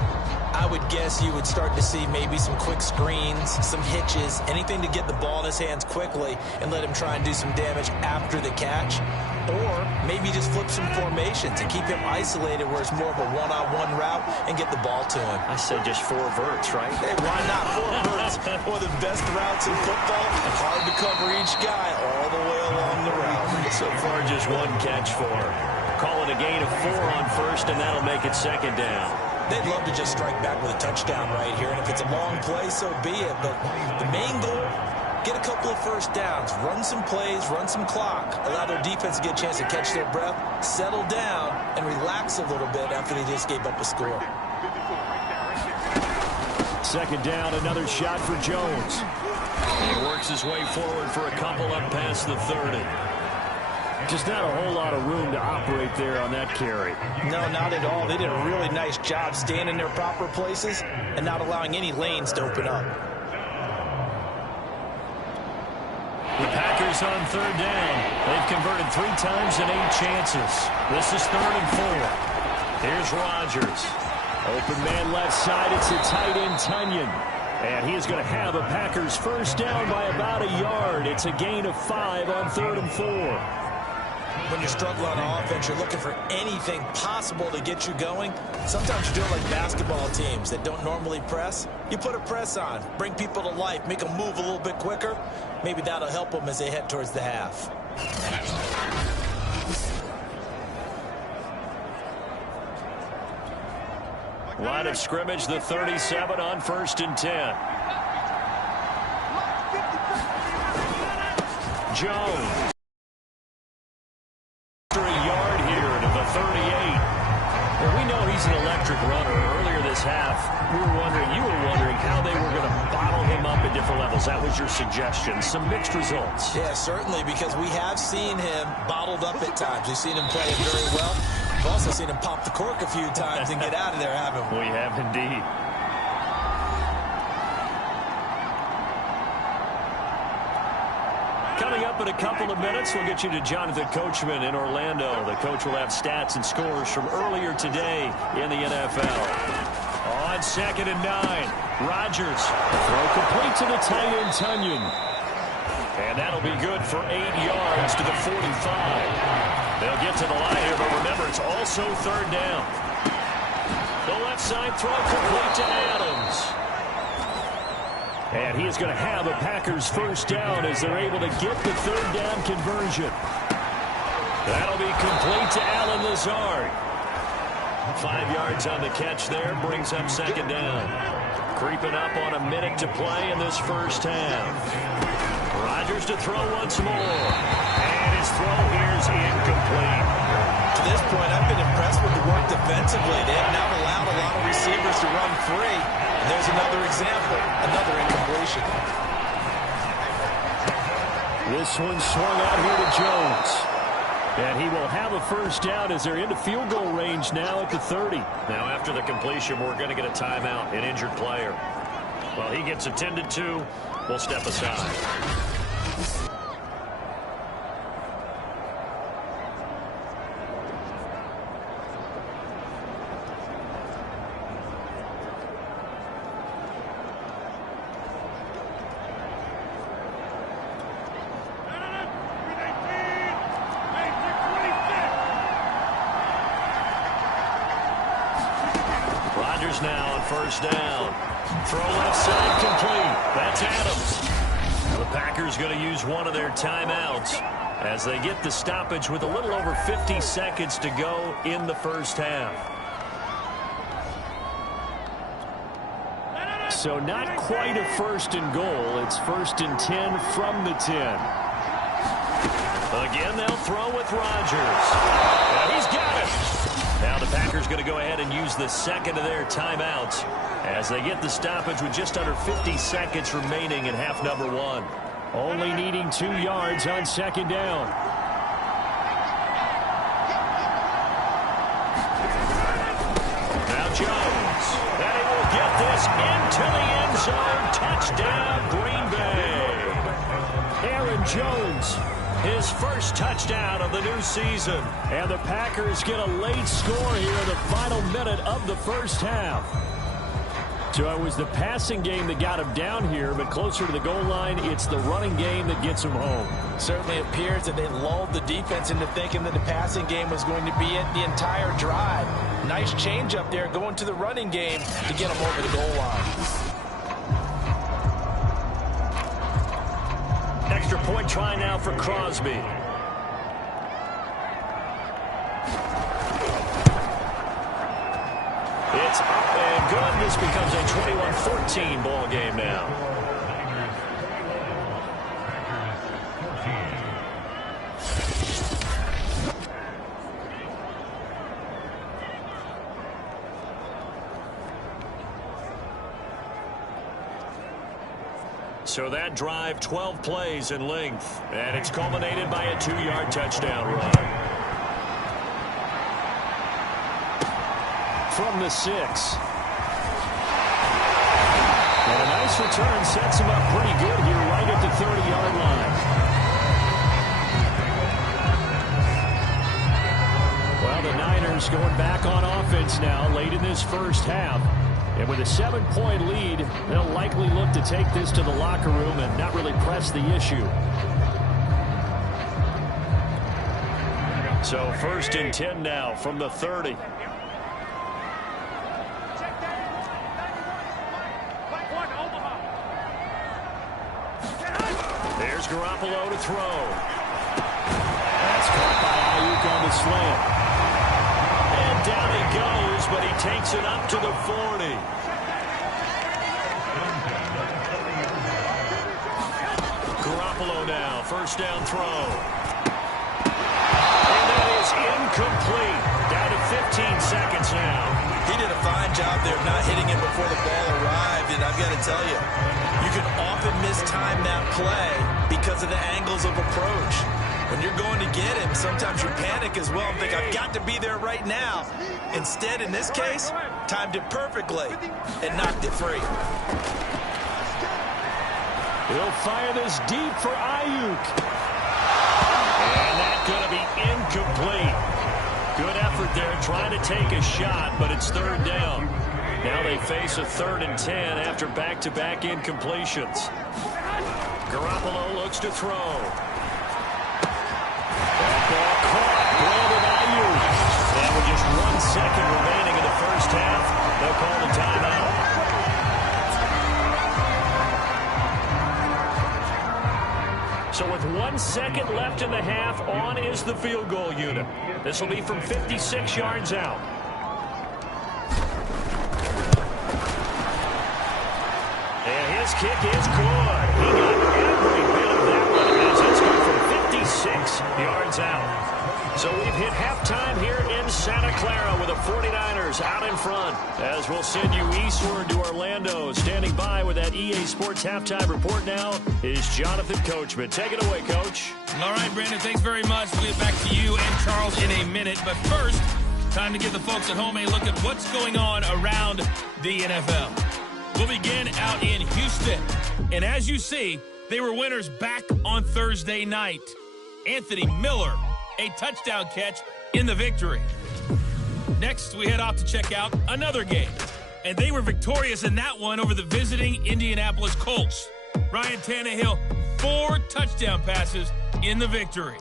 I would guess you would start to see maybe some quick screens, some hitches, anything to get the ball in his hands quickly and let him try and do some damage after the catch. Or maybe just flip some formations and keep him isolated where it's more of a one-on-one route and get the ball to him. I said just 4 verts, right? Hey, why not? 4 verts. One of the best routes in football. Hard to cover each guy all the way along the route. So far, just 1 catch for him. Call it a gain of 4 on first, and that'll make it second down. They'd love to just strike back with a touchdown right here, and if it's a long play, so be it. But the main goal, get a couple of first downs, run some plays, run some clock, allow their defense to get a chance to catch their breath, settle down, and relax a little bit after they just gave up a score. Second down, another shot for Jones. He works his way forward for a couple up past the 30. Just not a whole lot of room to operate there on that carry. No, not at all. They did a really nice job staying in their proper places and not allowing any lanes to open up. The Packers on third down. They've converted 3 times and 8 chances. This is 3rd and 4. Here's Rodgers. Open man left side. It's a tight end, Tunyon. And he is going to have a Packers first down by about a yard. It's a gain of 5 on 3rd and 4. When you're struggling on offense, you're looking for anything possible to get you going. Sometimes you do it like basketball teams that don't normally press. You put a press on, bring people to life, make them move a little bit quicker. Maybe that'll help them as they head towards the half. Line of scrimmage, the 37 on 1st and 10. Jones. He's an electric runner. Earlier this half, you were wondering how they were going to bottle him up at different levels. That was your suggestion. Some mixed results. Yeah, certainly, because we have seen him bottled up at times. We've seen him play it very well. We've also seen him pop the cork a few times and get out of there, haven't we? We have indeed. Coming up in a couple of minutes, we'll get you to Jonathan Coachman in Orlando. The coach will have stats and scores from earlier today in the NFL. On 2nd and 9, Rodgers. Throw complete to the tight end, Tunyon. And that'll be good for 8 yards to the 45. They'll get to the line here, but remember, it's also 3rd down. The left side throw complete to Adams. And he is going to have a Packers first down as they're able to get the 3rd down conversion. That'll be complete to Allen Lazard. 5 yards on the catch there, brings up 2nd down. Creeping up on a minute to play in this first half. Rodgers to throw once more. And his throw here is incomplete. To this point, I've been impressed with the work defensively. They have now allowed a lot of receivers to run free. And there's another example, another incompletion. This one swung out here to Jones. And he will have a first down as they're into field goal range now at the 30. Now after the completion, we're going to get a timeout, an injured player. Well, he gets attended to. We'll step aside. Now on first down. Throw left side complete. That's Adams. The Packers going to use one of their timeouts as they get the stoppage with a little over 50 seconds to go in the first half. So not quite a 1st and goal. It's 1st and 10 from the 10. Again, they'll throw with Rodgers. And he's got it. Now the Packers going to go ahead and use the 2nd of their timeouts as they get the stoppage with just under 50 seconds remaining in half number 1. Only needing 2 yards on second down. Now Jones. And he will get this into the end zone. Touchdown, Green Bay. Aaron Jones, his first touchdown of the new season. And the Packers get a late score here in the final minute of the first half. So it was the passing game that got him down here, but closer to the goal line, it's the running game that gets him home. Certainly appears that they lulled the defense into thinking that the passing game was going to be it the entire drive. Nice change up there going to the running game to get them over the goal line. Extra point try now for Crosby. It's up and good. This becomes a 21-14 ball game now. So that drive, 12 plays in length, and it's culminated by a 2-yard touchdown run. From the 6. And a nice return sets him up pretty good here right at the 30-yard line. Well, the Niners going back on offense now late in this first half. And with a 7-point lead, they'll likely look to take this to the locker room and not really press the issue. So 1st and 10 now from the 30. There's Garoppolo to throw. That's caught by Ayuk on the slant. And down he goes, but he takes it up to the 40. Garoppolo now, 1st down throw. And that is incomplete. Down to 15 seconds now. He did a fine job there of not hitting him before the ball arrived, and I've got to tell you, you can often mistime that play because of the angles of approach. When you're going to get him, sometimes you panic as well and think, I've got to be there right now. Instead, in this case, timed it perfectly and knocked it free. He'll fire this deep for Ayuk. And that's going to be incomplete. Good effort there trying to take a shot, but it's 3rd down. Now they face a 3rd and 10 after back-to-back incompletions. Garoppolo looks to throw. That ball caught. Brandon Ayuk. And with just 1 second remaining in the first half, they'll call the timeout. So with 1 second left in the half, on is the field goal unit. This will be from 56 yards out. And his kick is good. He got every bit of that one as it's good from 56 yards out. So we've hit halftime here in Santa Clara with the 49ers out in front. As we'll send you eastward to Orlando. Standing by with that EA Sports halftime report now is Jonathan Coachman. Take it away, Coach. All right, Brandon, thanks very much. We'll get back to you and Charles in a minute. But first, time to give the folks at home a look at what's going on around the NFL. We'll begin out in Houston. And as you see, they were winners back on Thursday night. Anthony Miller, a touchdown catch in the victory. Next, we head off to check out another game. And they were victorious in that one over the visiting Indianapolis Colts. Ryan Tannehill, 4 touchdown passes in the victory.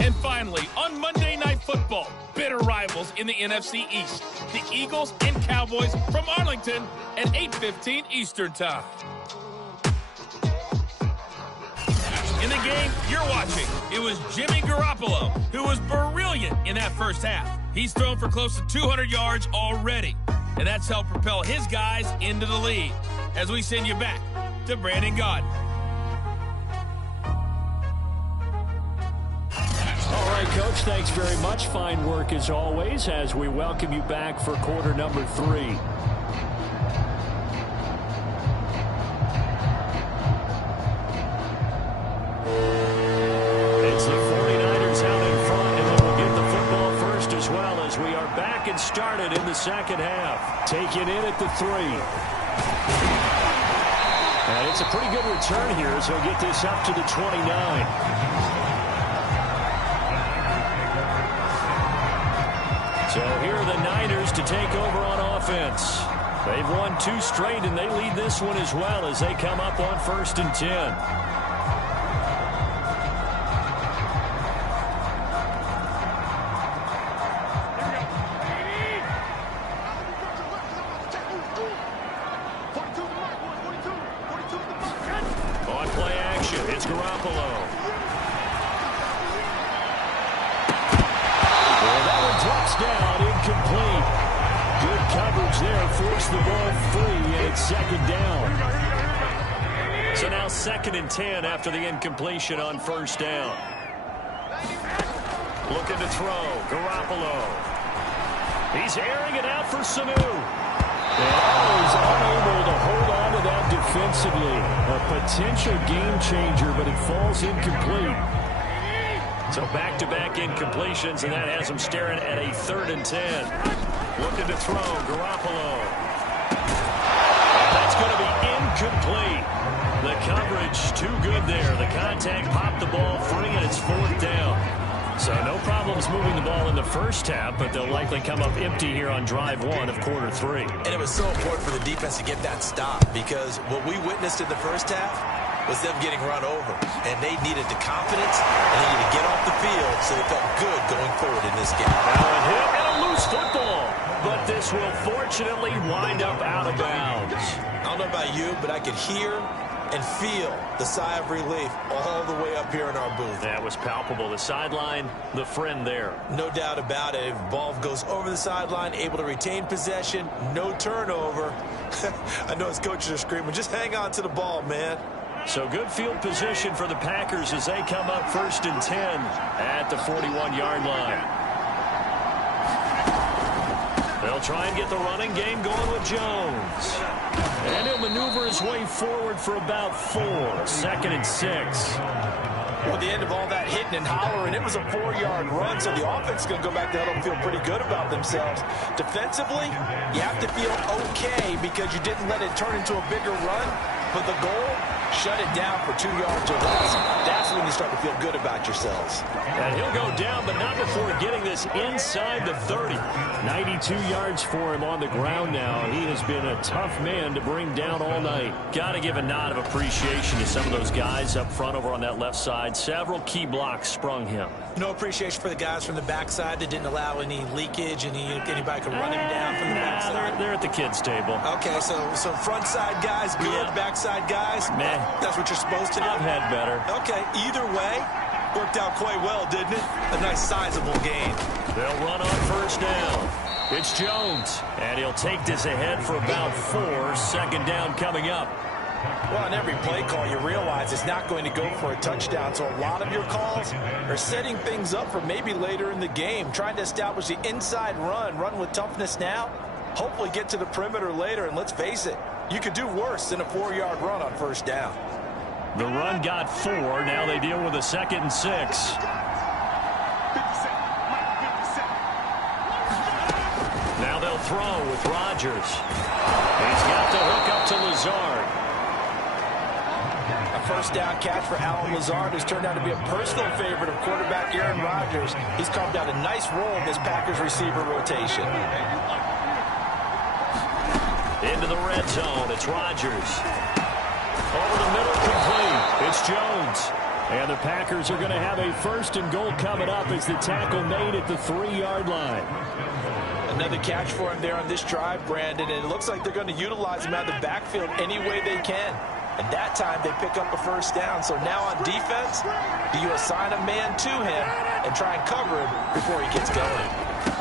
And finally, on Monday Night Football, bitter rivals in the NFC East. The Eagles and Cowboys from Arlington at 8:15 Eastern Time. In the game you're watching, it was Jimmy Garoppolo, who was brilliant in that first half. He's thrown for close to 200 yards already, and that's helped propel his guys into the lead. As we send you back to Brandon Gaudin. All right, Coach, thanks very much. Fine work as always as we welcome you back for quarter number 3. as we are back and started in the second half. Taken in at the 3. And it's a pretty good return here as he'll get this up to the 29. So here are the Niners to take over on offense. They've won 2 straight, and they lead this one as well as they come up on 1st and 10. On play action, it's Garoppolo. Drops down, incomplete. Good coverage there, forced the ball free, and it's 2nd down. So now 2nd and 10 after the incompletion on 1st down. Looking to throw, Garoppolo. He's airing it out for Sanu. And always unable to hold on to that defensively. A potential game changer, but it falls incomplete. So back-to-back incompletions, and that has him staring at a 3rd and 10. Looking to throw, Garoppolo. That's going to be incomplete. The coverage too good there. The contact popped the ball free, and it's 4th down. So no problems moving the ball in the first half, but they'll likely come up empty here on drive 1 of quarter 3. And it was so important for the defense to get that stop, because what we witnessed in the first half was them getting run over, and they needed the confidence, and they needed to get off the field so they felt good going forward in this game. Now a hit and a loose football, but this will fortunately wind up out of bounds. I don't know about you, but I could hear and feel the sigh of relief all the way up here in our booth. That was palpable. The sideline, the friend there. No doubt about it. If the ball goes over the sideline, able to retain possession, no turnover. I know his coaches are screaming, just hang on to the ball, man. So good field position for the Packers as they come up 1st and 10 at the 41-yard line. They'll try and get the running game going with Jones. And he'll maneuver his way forward for about 4. 2nd and 6. Well, at the end of all that hitting and hollering, it was a 4-yard run, so the offense is going to go back to huddle and feel pretty good about themselves. Defensively, you have to feel okay because you didn't let it turn into a bigger run, but the goal, shut it down for 2 yards or less. That's when you start to feel good about yourselves. And he'll go down, but not before getting this inside the 30. 92 yards for him on the ground now. He has been a tough man to bring down all night. Got to give a nod of appreciation to some of those guys up front over on that left side. Several key blocks sprung him. No appreciation for the guys from the backside that didn't allow any leakage, and anybody could run him down from the backside. They're at the kids' table. Okay, so front side guys good, Yeah. Backside guys, meh. That's what you're supposed to do. I've had better. Okay, either way, worked out quite well, didn't it? A nice sizable gain. They'll run on 1st down. It's Jones, and he'll take this ahead for about 4. 2nd down coming up. Well, on every play call, you realize it's not going to go for a touchdown, so a lot of your calls are setting things up for maybe later in the game, trying to establish the inside run with toughness now, hopefully get to the perimeter later, and let's face it, you could do worse than a 4-yard run on 1st down. The run got 4. Now they deal with a 2nd and 6. Now they'll throw with Rodgers. He's got the hook up to Lazard. A 1st down catch for Allen Lazard has turned out to be a personal favorite of quarterback Aaron Rodgers. He's carved out a nice role in this Packers receiver rotation. Into the red zone. It's Rodgers. Over the middle, complete. It's Jones. And the Packers are going to have a 1st and goal coming up as the tackle made at the 3-yard line. Another catch for him there on this drive, Brandon, and it looks like they're going to utilize him out of the backfield any way they can. And that time they pick up a 1st down. So now on defense, do you assign a man to him and try and cover him before he gets going?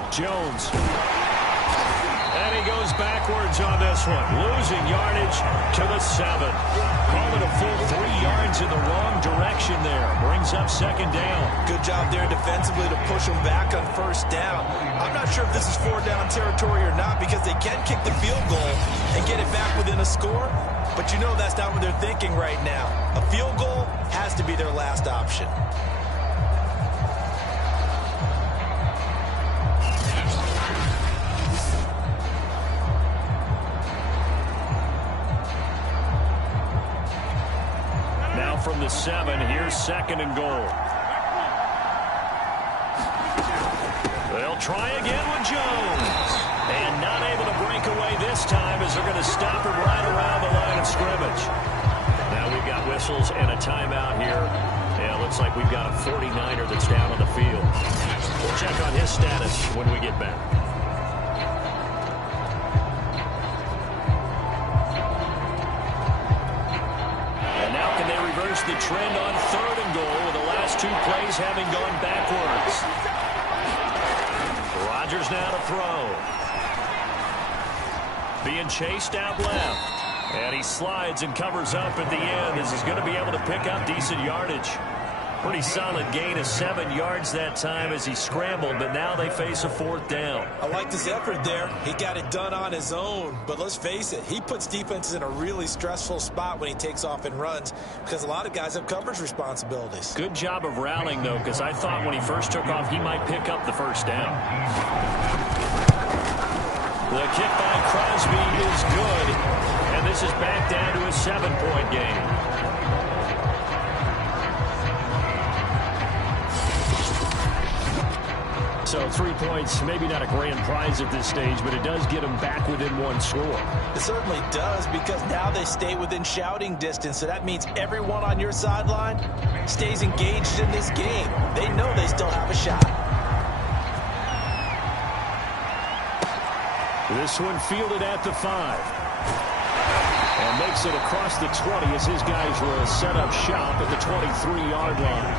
Jones. And he goes backwards on this one. Losing yardage to the 7. Calling a full 3 yards in the wrong direction there. Brings up 2nd down. Good job there defensively to push him back on 1st down. I'm not sure if this is 4-down territory or not because they can kick the field goal and get it back within a score. But you know that's not what they're thinking right now. A field goal has to be their last option. from the 7. Here's 2nd and goal. They'll try again with Jones. And not able to break away this time as they're going to stop him right around the line of scrimmage. Now we've got whistles and a timeout here. And it looks like we've got a 49er that's down on the field. We'll check on his status when we get back. And now can they reverse the trend on 3rd and goal with the last 2 plays having gone backwards? Rodgers now to throw. Being chased out left. And he slides and covers up at the end as he's going to be able to pick up decent yardage. Pretty solid gain of 7 yards that time as he scrambled, but now they face a 4th down. I liked his effort there. He got it done on his own. But let's face it, he puts defenses in a really stressful spot when he takes off and runs because a lot of guys have coverage responsibilities. Good job of rallying, though, because I thought when he first took off, he might pick up the 1st down. The kick by Crosby is good, and this is back down to a 7-point game. So 3 points, maybe not a grand prize at this stage, but it does get them back within 1 score. It certainly does because now they stay within shouting distance, so that means everyone on your sideline stays engaged in this game. They know they still have a shot. This one fielded at the 5. And makes it across the 20 as his guys will set up shop at the 23-yard line.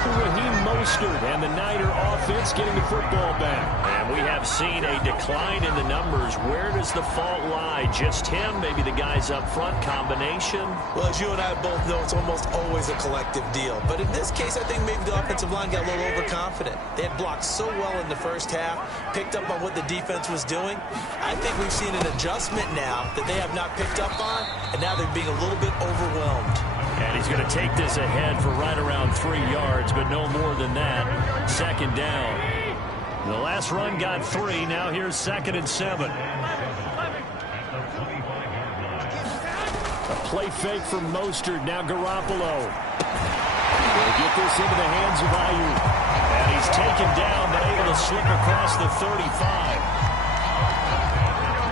Raheem Mostert and the Niner offense getting the football back. And we have seen a decline in the numbers. Where does the fault lie? Just him? Maybe the guys up front? Combination? Well, as you and I both know, it's almost always a collective deal. But in this case, I think maybe the offensive line got a little overconfident. They had blocked so well in the first half, picked up on what the defense was doing. I think we've seen an adjustment now that they have not picked up on, and now they're being a little bit overwhelmed. And he's going to take this ahead for right around 3 yards, but no more than that. 2nd down. The last run got 3. Now here's 2nd and 7. A play fake from Mostert. Now Garoppolo. Will get this into the hands of Ayuk. And he's taken down, but able to slip across the 35.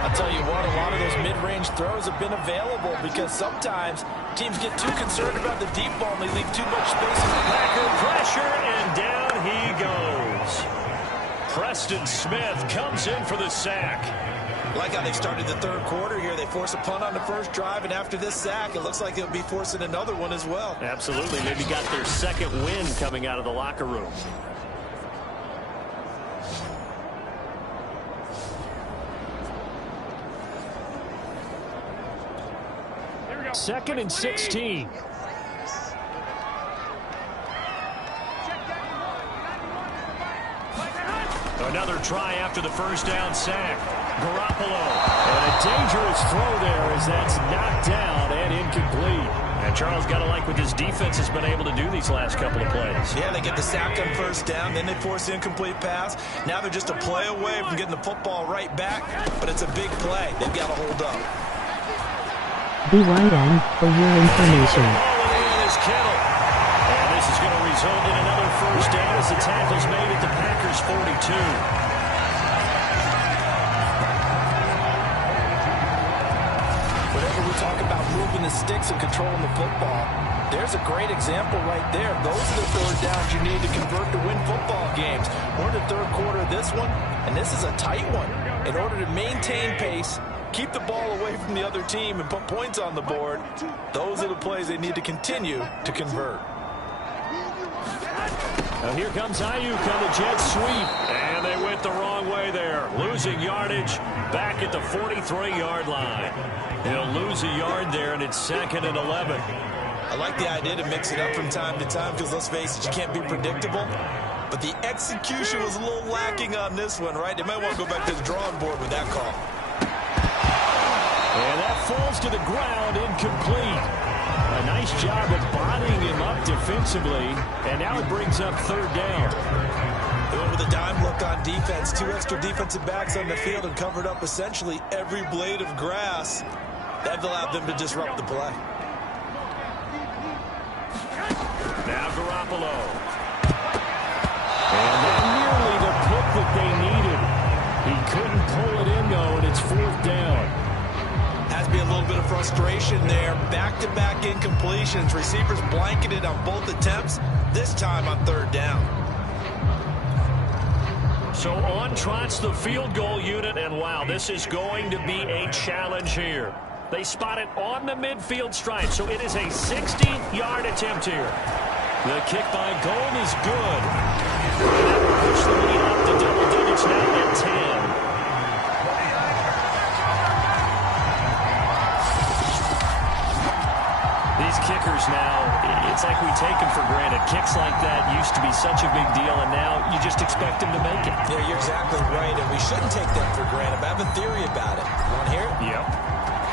I'll tell you what, a lot of those mid-range throws have been available because sometimes teams get too concerned about the deep ball and they leave too much space in the Packer pressure, and down he goes. Preston Smith comes in for the sack. Like how they started the 3rd quarter here. They force a punt on the first drive, and after this sack, it looks like they'll be forcing another one as well. Absolutely. Maybe got their 2nd win coming out of the locker room. Second and 16. Another try after the first down sack. Garoppolo. And a dangerous throw there as that's knocked down and incomplete. And Charles, got to like what this defense has been able to do these last couple of plays. Yeah, they get the sack on first down, then they force the incomplete pass. Now they're just a play away from getting the football right back, but it's a big play. They've got to hold up. BYN, for your information. And this is going to result in another first down as the tackle's made at the Packers 42. Whenever we talk about moving the sticks and controlling the football, there's a great example right there. Those are the 3rd downs you need to convert to win football games. We're in the 3rd quarter of this one, and this is a tight one. In order to maintain pace, keep the ball away from the other team and put points on the board, those are the plays they need to continue to convert. Now here comes Ayuk on the jet sweep. And they went the wrong way there. Losing yardage back at the 43-yard line. He'll lose a yard there, and it's 2nd and 11. I like the idea to mix it up from time to time because, let's face it, you can't be predictable. But the execution was a little lacking on this one, right? They might want to go back to the drawing board with that call. And that falls to the ground, incomplete. A nice job of bodying him up defensively, and now it brings up 3rd down. They went with a dime look on defense. 2 extra defensive backs on the field and covered up essentially every blade of grass. That allowed them to disrupt the play. Garoppolo. And that nearly the pick that they needed. He couldn't pull it in, though, and it's 4th down. Has to be a little bit of frustration there. Back-to-back incompletions. Receivers blanketed on both attempts, this time on 3rd down. So on trots the field goal unit, and wow, this is going to be a challenge here. They spot it on the midfield stripe, so it is a 60-yard attempt here. The kick by Gold is good. That will push the lead up to double digits now at 10. These kickers now, it's like we take them for granted. Kicks like that used to be such a big deal, and now you just expect them to make it. Yeah, you're exactly right, and we shouldn't take them for granted. But I have a theory about it. You want to hear it? Yep.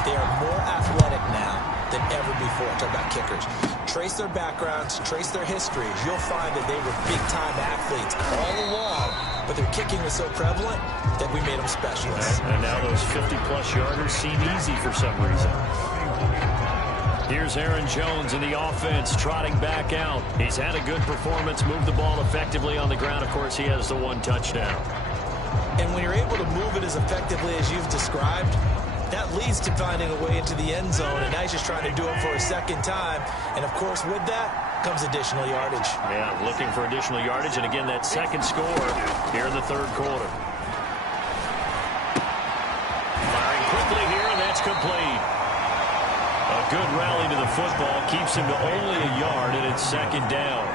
They are more athletic now than ever before. Talk about kickers. Trace their backgrounds, trace their histories. You'll find that they were big-time athletes all along, but their kicking was so prevalent that we made them specialists. And now those 50-plus yarders seem easy for some reason. Here's Aaron Jones in the offense, trotting back out. He's had a good performance, moved the ball effectively on the ground. Of course, he has the 1 touchdown. And when you're able to move it as effectively as you've described, that leads to finding a way into the end zone, and now he's just trying to do it for a second time. And, of course, with that comes additional yardage. Yeah, looking for additional yardage, and again, that second score here in the 3rd quarter. Firing quickly here, and that's complete. A good rally to the football keeps him to only a yard, and it's 2nd down.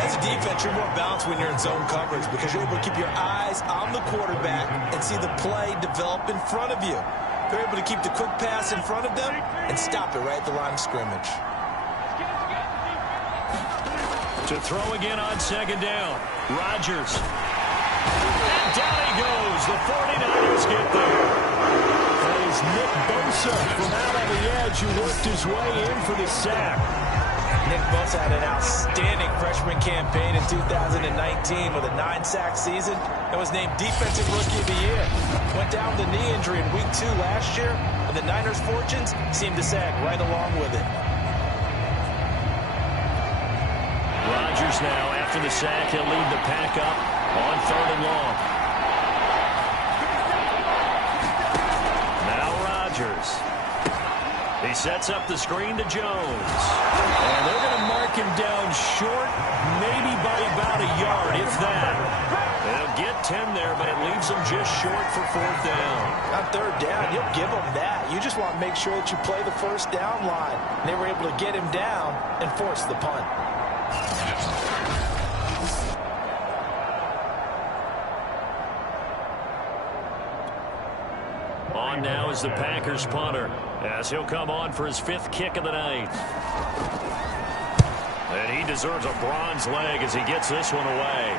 As a defense, you're more balanced when you're in zone coverage because you're able to keep your eyes on the quarterback and see the play develop in front of you. They're able to keep the quick pass in front of them and stop it right at the line of scrimmage. To throw again on 2nd down. Rodgers. And down he goes. The 49ers get there. That is Nick Bosa from out on the edge who worked his way in for the sack. Nick Bosa had an outstanding freshman campaign in 2019 with a 9-sack season and was named Defensive Rookie of the Year. Went down with a knee injury in Week 2 last year, and the Niners' fortunes seemed to sag right along with it. Rodgers now, after the sack, he'll lead the pack up on 3rd and long. Now Rodgers. He sets up the screen to Jones. And they're going to mark him down short, maybe by about a yard, if that. They'll get 10 there, but it leaves them just short for 4th down. On 3rd down, you'll give them that. You just want to make sure that you play the 1st down line. And they were able to get him down and force the punt. On now is the Packers punter, as he'll come on for his 5th kick of the night. And he deserves a bronze leg as he gets this one away.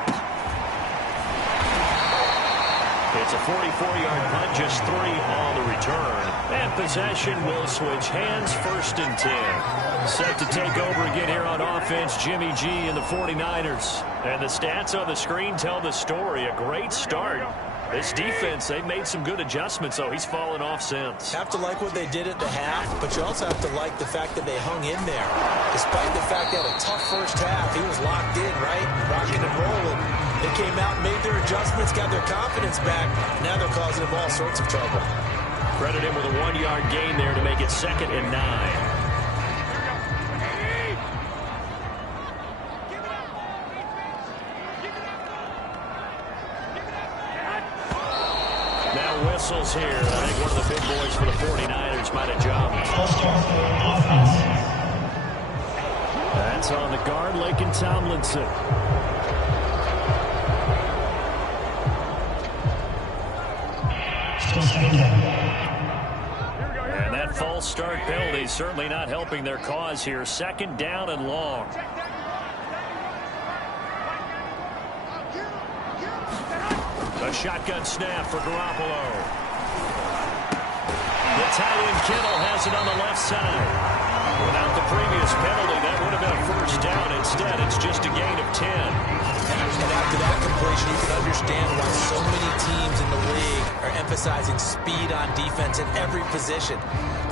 It's a 44-yard punt, just 3 on the return. And possession will switch hands, 1st and 10. Set to take over again here on offense, Jimmy G and the 49ers. And the stats on the screen tell the story. A great start. This defense, they've made some good adjustments, though. He's fallen off since. Have to like what they did at the half, but you also have to like the fact that they hung in there. Despite the fact they had a tough first half, he was locked in, right? Rocking and rolling. They came out, made their adjustments, got their confidence back. Now they're causing them all sorts of trouble. Credit him with a 1-yard gain there to make it 2nd and 9. Whistles here. I think one of the big boys for the 49ers might have jumped. That's on the guard, Laken Tomlinson. And that false start penalty certainly not helping their cause here. 2nd down and long. A shotgun snap for Garoppolo. The tight end Kittle has it on the left side. Without the previous penalty, that would have been a 1st down. Instead, it's just a gain of 10. And after that completion, you can understand why so many teams in the league are emphasizing speed on defense at every position.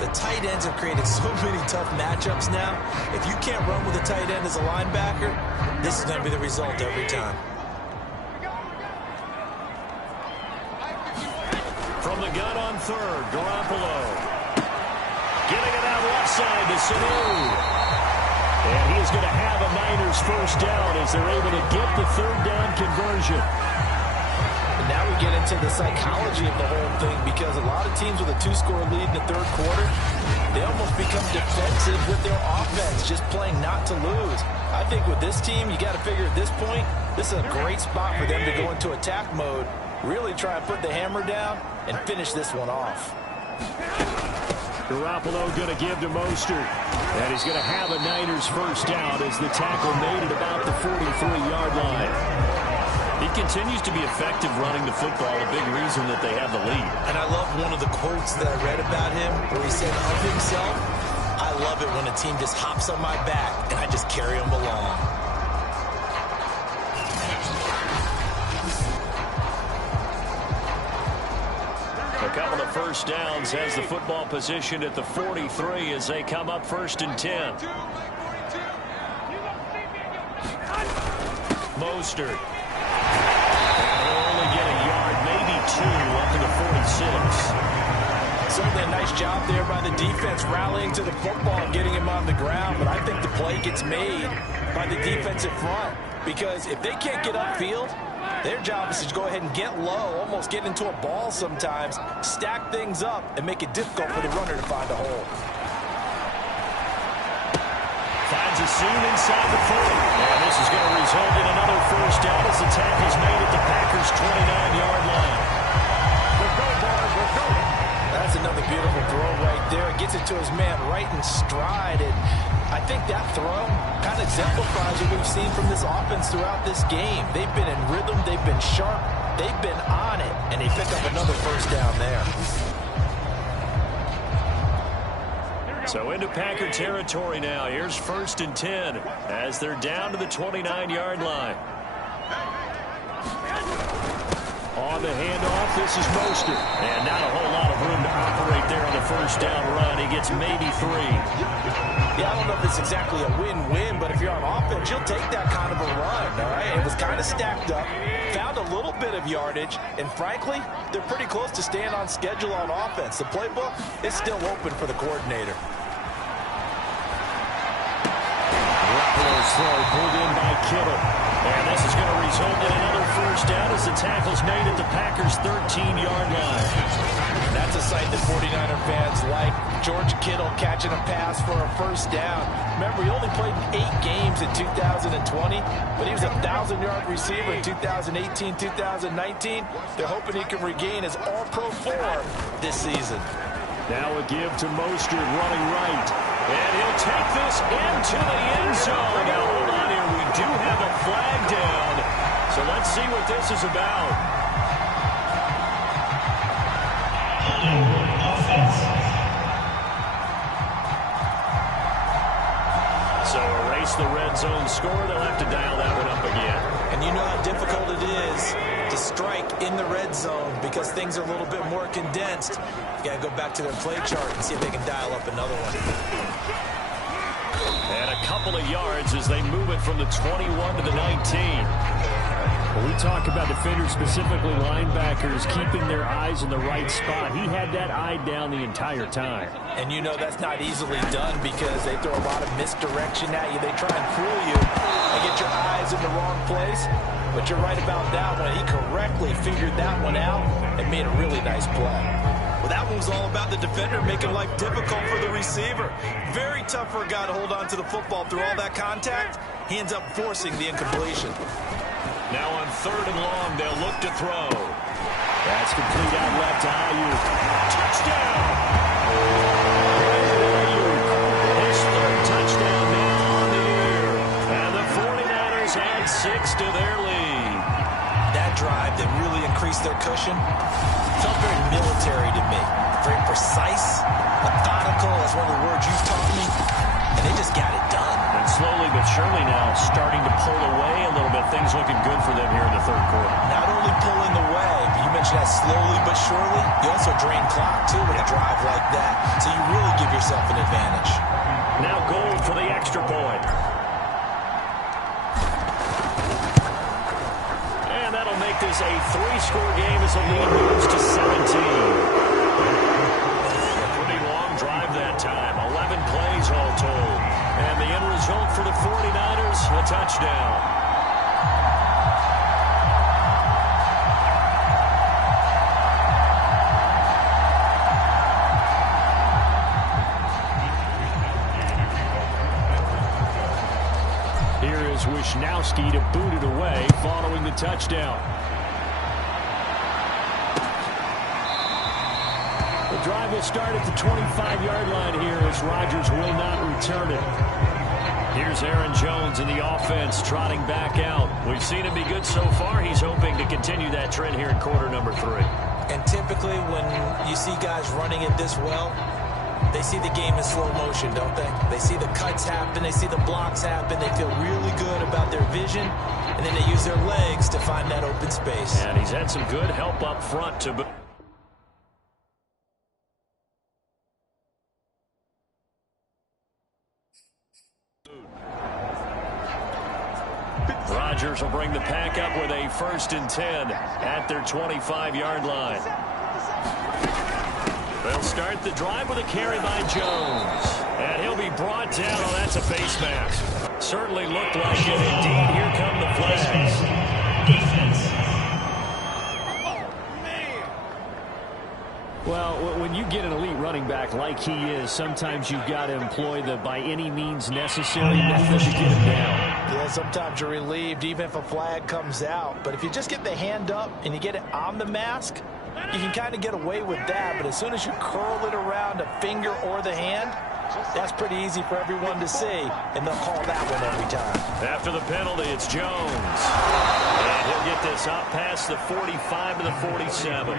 The tight ends have created so many tough matchups now. If you can't run with a tight end as a linebacker, this is going to be the result every time. From the gun on third, Garoppolo. Getting it out left side to Sanu. And he is going to have a Niners first down as they're able to get the third down conversion. And now we get into the psychology of the whole thing, because a lot of teams with a 2-score lead in the third quarter, they almost become defensive with their offense, just playing not to lose. I think with this team, you got to figure at this point, this is a great spot for them to go into attack mode, really try and put the hammer down and finish this one off. Garoppolo going to give to Mostert. And he's going to have a Niners first down as the tackle made at about the 43-yard line. He continues to be effective running the football, a big reason that they have the lead. And I love one of the quotes that I read about him where he said of himself, "I love it when a team just hops on my back and I just carry them along." A couple of first downs, has the football position at the 43 as they come up 1st and 10. Mostert. And they'll only get a yard, maybe 2, up to the 46. Certainly a nice job there by the defense rallying to the football and getting him on the ground, but I think the play gets made by the defensive front, because if they can't get upfield, their job is to go ahead and get low, almost get into a ball sometimes, stack things up, and make it difficult for the runner to find a hole. Finds a seam inside the 40. And this is going to result in another first down as the tackle's made at the Packers' 29-yard line. That's another beautiful throw right there. It gets it to his man right in stride, and I think that throw kind of exemplifies what we've seen from this offense throughout this game. They've been in rhythm, they've been sharp, they've been on it, and they pick up another first down there. So into Packer territory now. Here's 1st and 10 as they're down to the 29-yard line. On the handoff, this is Mostert. And not a whole lot of room to operate there on the first down run. He gets maybe 3. Yeah, I don't know if it's exactly a win-win, but if you're on offense, you'll take that kind of a run, all right? It was kind of stacked up, found a little bit of yardage, and frankly, they're pretty close to staying on schedule on offense. The playbook is still open for the coordinator. Garoppolo's throw pulled in by Kittle. And this is going to result in another first down as the tackle's made at the Packers' 13-yard line. That's a sight that 49er fans like. George Kittle catching a pass for a first down. Remember, he only played in 8 games in 2020, but he was a 1,000-yard receiver in 2018, 2019. They're hoping he can regain his all-pro form this season. Now a give to Mostert running right. And he'll take this into the end zone. Now hold on here. We do have a flag down. So let's see what this is about. So erase the red zone score. They'll have to dial that one up again. And you know how difficult it is to strike in the red zone because things are a little bit more condensed. You got to go back to their play chart and see if they can dial up another one. And a couple of yards as they move it from the 21 to the 19. When we talk about defenders, specifically linebackers, keeping their eyes in the right spot, he had that eye down the entire time. And you know that's not easily done because they throw a lot of misdirection at you. They try and fool you and get your eyes in the wrong place. But you're right about that one. He correctly figured that one out and made a really nice play. Well, that one was all about the defender making life difficult for the receiver. Very tough for a guy to hold on to the football through all that contact. He ends up forcing the incompletion. Now on 3rd and long, they'll look to throw. That's complete out left to Ayuk. Touchdown! His 3rd touchdown now on the year. And the 49ers add 6 to their lead. That drive that really increased their cushion felt very military to me. Very precise, methodical, that's one of the words you've taught me. And they just got it done. And slowly but surely now starting to pull away a little bit. Things looking good for them here in the 3rd quarter. Not only pulling away, but you approach that slowly but surely, you also drain clock, too, with a drive like that. So you really give yourself an advantage. Now Gold for the extra point. And that'll make this a 3-score game as the lead moves to 17. Drive that time. 11 plays all told. And the end result for the 49ers, a touchdown. Here is Wisnowski to boot it away following the touchdown. The drive will start at the 25-yard line here as Rodgers will not return it. Here's Aaron Jones in the offense trotting back out. We've seen him be good so far. He's hoping to continue that trend here in quarter number 3. And typically when you see guys running it this well, they see the game in slow motion, don't they? They see the cuts happen. They see the blocks happen. They feel really good about their vision. And then they use their legs to find that open space. And he's had some good help up front to... Rodgers will bring the pack up with a 1st and 10 at their 25-yard line. They'll start the drive with a carry by Jones. And he'll be brought down. Oh, that's a face mask. Certainly looked like it. Indeed, here come the flags. Defense. Well, when you get an elite running back like he is, sometimes you've got to employ the by any means necessary method to get him down. Yeah, sometimes you're relieved even if a flag comes out. But if you just get the hand up and you get it on the mask, you can kind of get away with that. But as soon as you curl it around a finger or the hand, that's pretty easy for everyone to see, and they'll call that one every time. After the penalty, it's Jones. And he'll get this up past the 45 to the 47.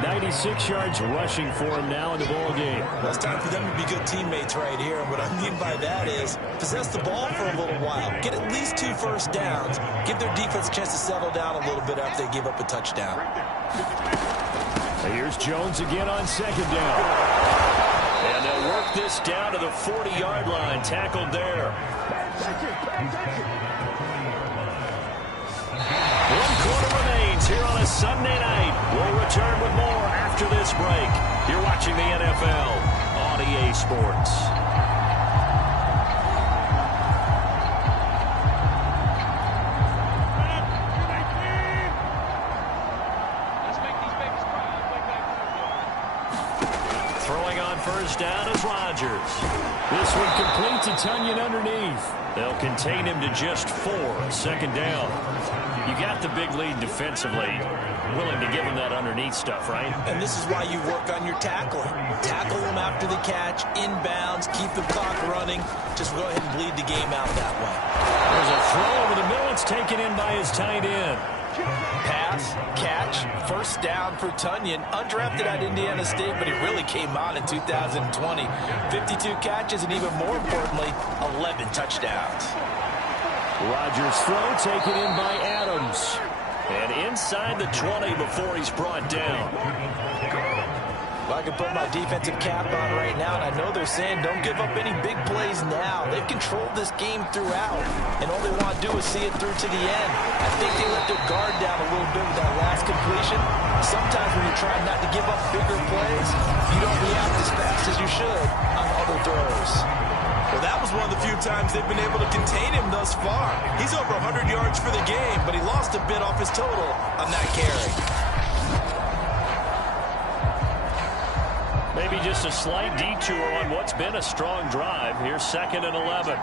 96 yards rushing for him now in the ball game. Well, it's time for them to be good teammates right here. And what I mean by that is possess the ball for a little while. Get at least 2 first downs. Give their defense a chance to settle down a little bit after they give up a touchdown. Here's Jones again on 2nd down. And they'll work this down to the 40-yard line. Tackled there. 1 quarter remains here on a Sunday night. We'll return with more after this break. You're watching the NFL on EA Sports. First down is Rodgers. This one complete to Tonyan underneath. They'll contain him to just 4. 2nd down. You got the big lead defensively. Willing to give him that underneath stuff, right? And this is why you work on your tackling. Tackle them after the catch, inbounds, keep the clock running. Just go ahead and bleed the game out that way. There's a throw over the middle. It's taken in by his tight end. Pass, catch, first down for Tonyan. Undrafted at Indiana State, but he really came on in 2020. 52 catches, and even more importantly, 11 touchdowns. Rodgers' throw taken in by Adams. And inside the 20 before he's brought down. Well, I can put my defensive cap on right now, and I know they're saying don't give up any big plays now. They've controlled this game throughout, and all they want to do is see it through to the end. I think they let their guard down a little bit with that last completion. Sometimes when you're trying not to give up bigger plays, you don't react as fast as you should on other throws. Well, that was one of the few times they've been able to contain him thus far. He's over 100 yards for the game, but he lost a bit off his total on that carry. Maybe just a slight detour on what's been a strong drive. Here's 2nd and 11.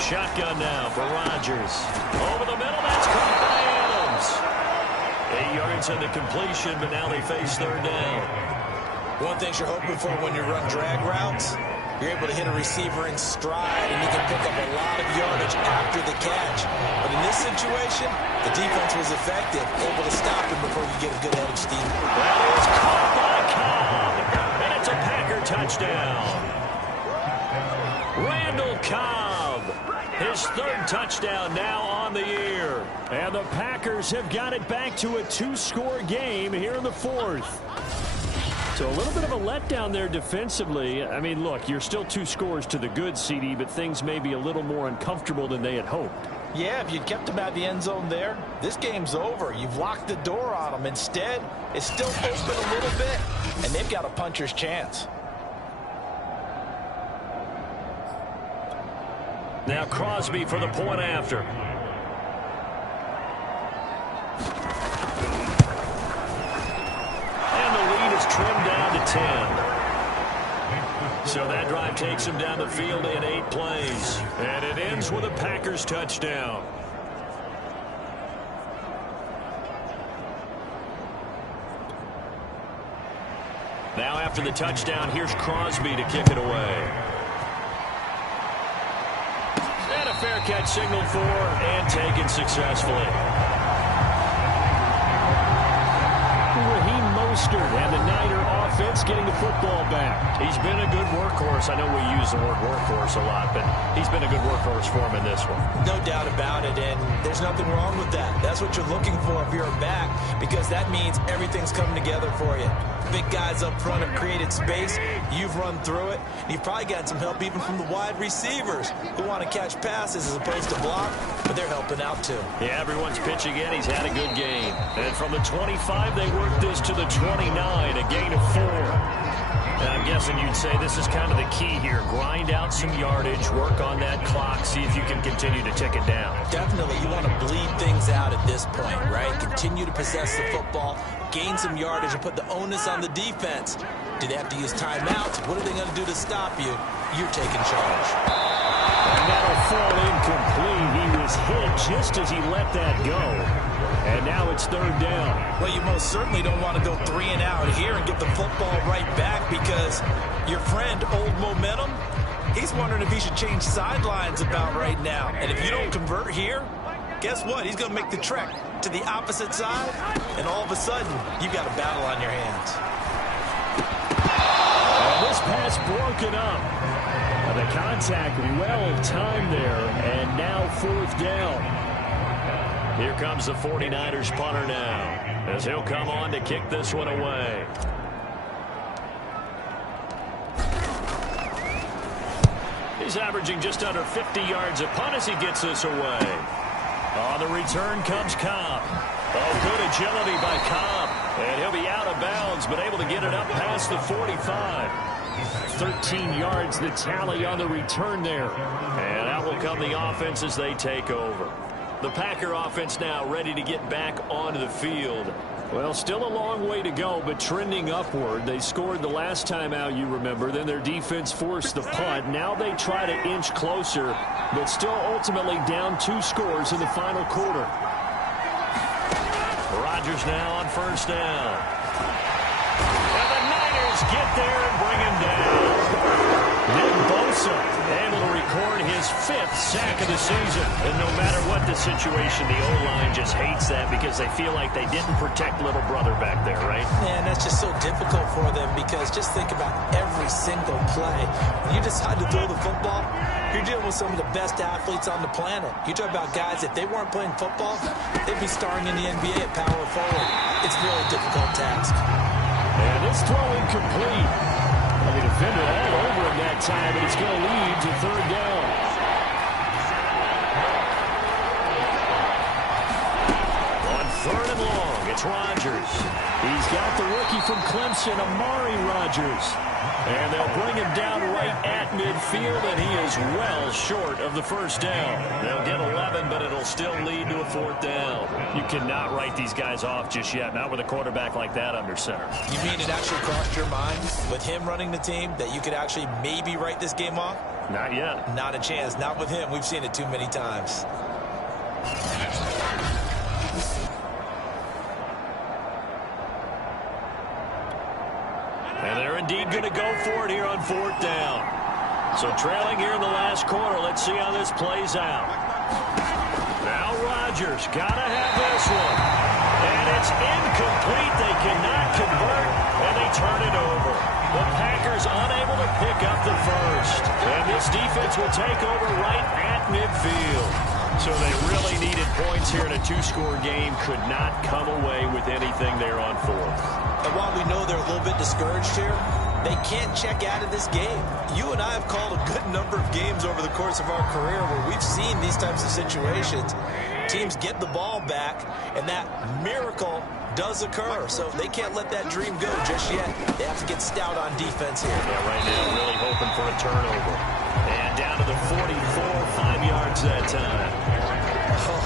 Shotgun now for Rodgers. Over the middle, that's caught by Adams. 8 yards on the completion, but now they face 3rd down. One thing you're hoping for when you run drag routes, you're able to hit a receiver in stride, and you can pick up a lot of yardage after the catch. But in this situation, the defense was effective, able to stop him before you get a good head of steam. That is caught by Cobb, and it's a Packer touchdown. Randall Cobb, his 3rd touchdown now on the year. And the the Packers have got it back to a 2-score game here in the fourth. So a little bit of a letdown there defensively. I mean, look, you're still 2 scores to the good, CD, but things may be a little more uncomfortable than they had hoped. Yeah, if you'd kept them out of the end zone there, this game's over. You've locked the door on them. Instead, it's still open a little bit, and they've got a puncher's chance. Now Crosby for the point after. And the lead is trimmed down to 10. So that drive takes him down the field in 8 plays. And it ends with a Packers touchdown. Now after the touchdown, here's Crosby to kick it away. And a fair catch signaled for and taken successfully. Raheem Mostert and the Niner offense getting the football back. He's been a good workhorse. I know we use the word workhorse a lot, but he's been a good workhorse for him in this one. No doubt about it, and there's nothing wrong with that. That's what you're looking for if you're a back, because that means everything's coming together for you. Big guys up front have created space. You've run through it. And you've probably got some help even from the wide receivers who want to catch passes as opposed to block, but they're helping out too. Yeah, everyone's pitching in. He's had a good game. And from the 25, they work this to the 29, a gain of 4. And I'm guessing you'd say this is kind of the key here. Grind out some yardage, work on that clock, see if you can continue to tick it down. Definitely, you want to bleed things out at this point, right? Continue to possess the football, gain some yardage, and put the onus on the defense. Do they have to use timeouts? What are they going to do to stop you? You're taking charge. And that'll fall incomplete. He was hit just as he let that go. And now it's 3rd down. Well, you most certainly don't want to go 3 and out here and get the football right back, because your friend, Old Momentum, he's wondering if he should change sidelines about right now. And if you don't convert here, guess what? He's going to make the trek to the opposite side, and all of a sudden, you've got a battle on your hands. And this pass broken up. The contact well timed there, and now 4th down. Here comes the 49ers punter now, as he'll come on to kick this one away. He's averaging just under 50 yards a punt as he gets this away. On the return comes Cobb. Oh, good agility by Cobb. And he'll be out of bounds, but able to get it up past the 45. 13 yards the tally on the return there. And out will come the offense as they take over. The Packer offense now ready to get back onto the field. Well, still a long way to go, but trending upward. They scored the last time out, you remember. Then their defense forced the punt. Now they try to inch closer, but still ultimately down 2 scores in the final quarter. Rodgers now on 1st down. And the Niners get there and bring him down. Nick Bosa able to record his 5th sack of the season. And no matter what the situation, the O-line just hates that because they feel like they didn't protect little brother back there, right? Man, that's just so difficult for them, because just think about every single play. When you decide to throw the football, you're dealing with some of the best athletes on the planet. You talk about guys, if they weren't playing football, they'd be starring in the NBA at power forward. It's a really difficult task. And this throw incomplete. The defender all over him that time, but it's going to lead to 3rd down. On 3rd and long, it's Rodgers. He's got the rookie from Clemson, Amari Rodgers. And they'll bring him down right at midfield, and he is well short of the 1st down. They'll get 11, but it'll still lead to a 4th down. You cannot write these guys off just yet, not with a quarterback like that under center. You mean it actually crossed your mind with him running the team that you could actually maybe write this game off? Not yet. Not a chance. Not with him. We've seen it too many times. And they're indeed going to go for it here on 4th down. So trailing here in the last quarter. Let's see how this plays out. Now Rodgers got to have this one. And it's incomplete. They cannot convert, and they turn it over. The Packers unable to pick up the 1st. And this defense will take over right at midfield. So they really needed points here in a two-score game. Could not come away with anything there on fourth. And while we know they're a little bit discouraged here, they can't check out of this game. You and I have called a good number of games over the course of our career where we've seen these types of situations. Teams get the ball back, and that miracle does occur. So they can't let that dream go just yet. They have to get stout on defense here. Yeah, right now really hoping for a turnover. And down to the 44, 5 yards that time.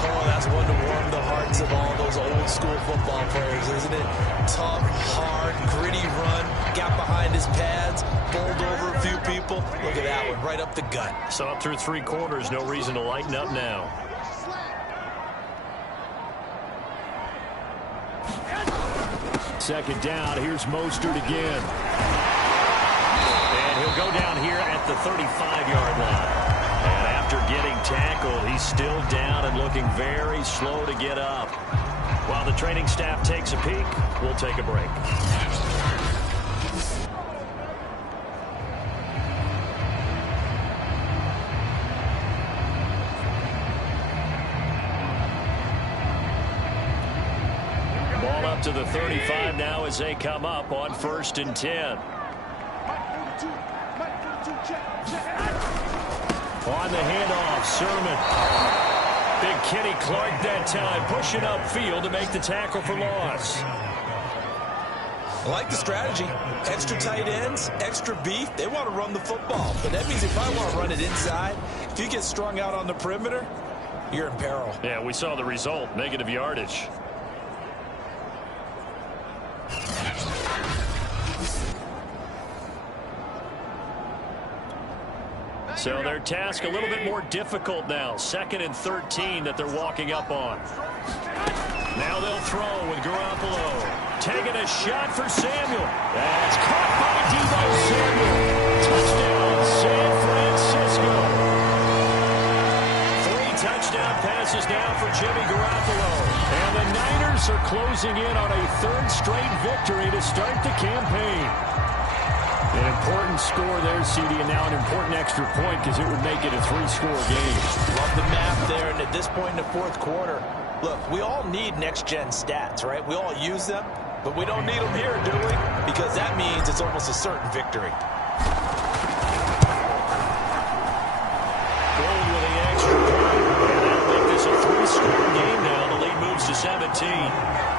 Oh, that's one to warm the hearts of all those old school football players, isn't it? Tough, hard, gritty run, got behind his pads, bowled over a few people. Look at that one, right up the gut. So up through 3 quarters, no reason to lighten up now. Second down, here's Mostert again. And he'll go down here at the 35-yard line. And after getting tackled, he's still down and looking very slow to get up. While the training staff takes a peek, we'll take a break. Ball up to the 35 now as they come up on 1st and 10. On the handoff, Sermon. Big Kenny Clark that time, pushing upfield to make the tackle for loss. I like the strategy. Extra tight ends, extra beef. They want to run the football. But that means if I want to run it inside, if you get strung out on the perimeter, you're in peril. Yeah, we saw the result, negative yardage. So their task a little bit more difficult now. 2nd and 13 that they're walking up on. Now they'll throw with Garoppolo. Taking a shot for Samuel. That's caught by Deebo Samuel. Touchdown, San Francisco. 3 touchdown passes now for Jimmy Garoppolo. And the Niners are closing in on a 3rd straight victory to start the campaign. An important score there, CD, and now an important extra point because it would make it a 3-score game. Love the map there, and at this point in the 4th quarter, look, we all need next-gen stats, right? We all use them, but we don't need them here, do we? Because that means it's almost a certain victory. Gold with the extra point, and that'll make this a 3-score game now. The lead moves to 17.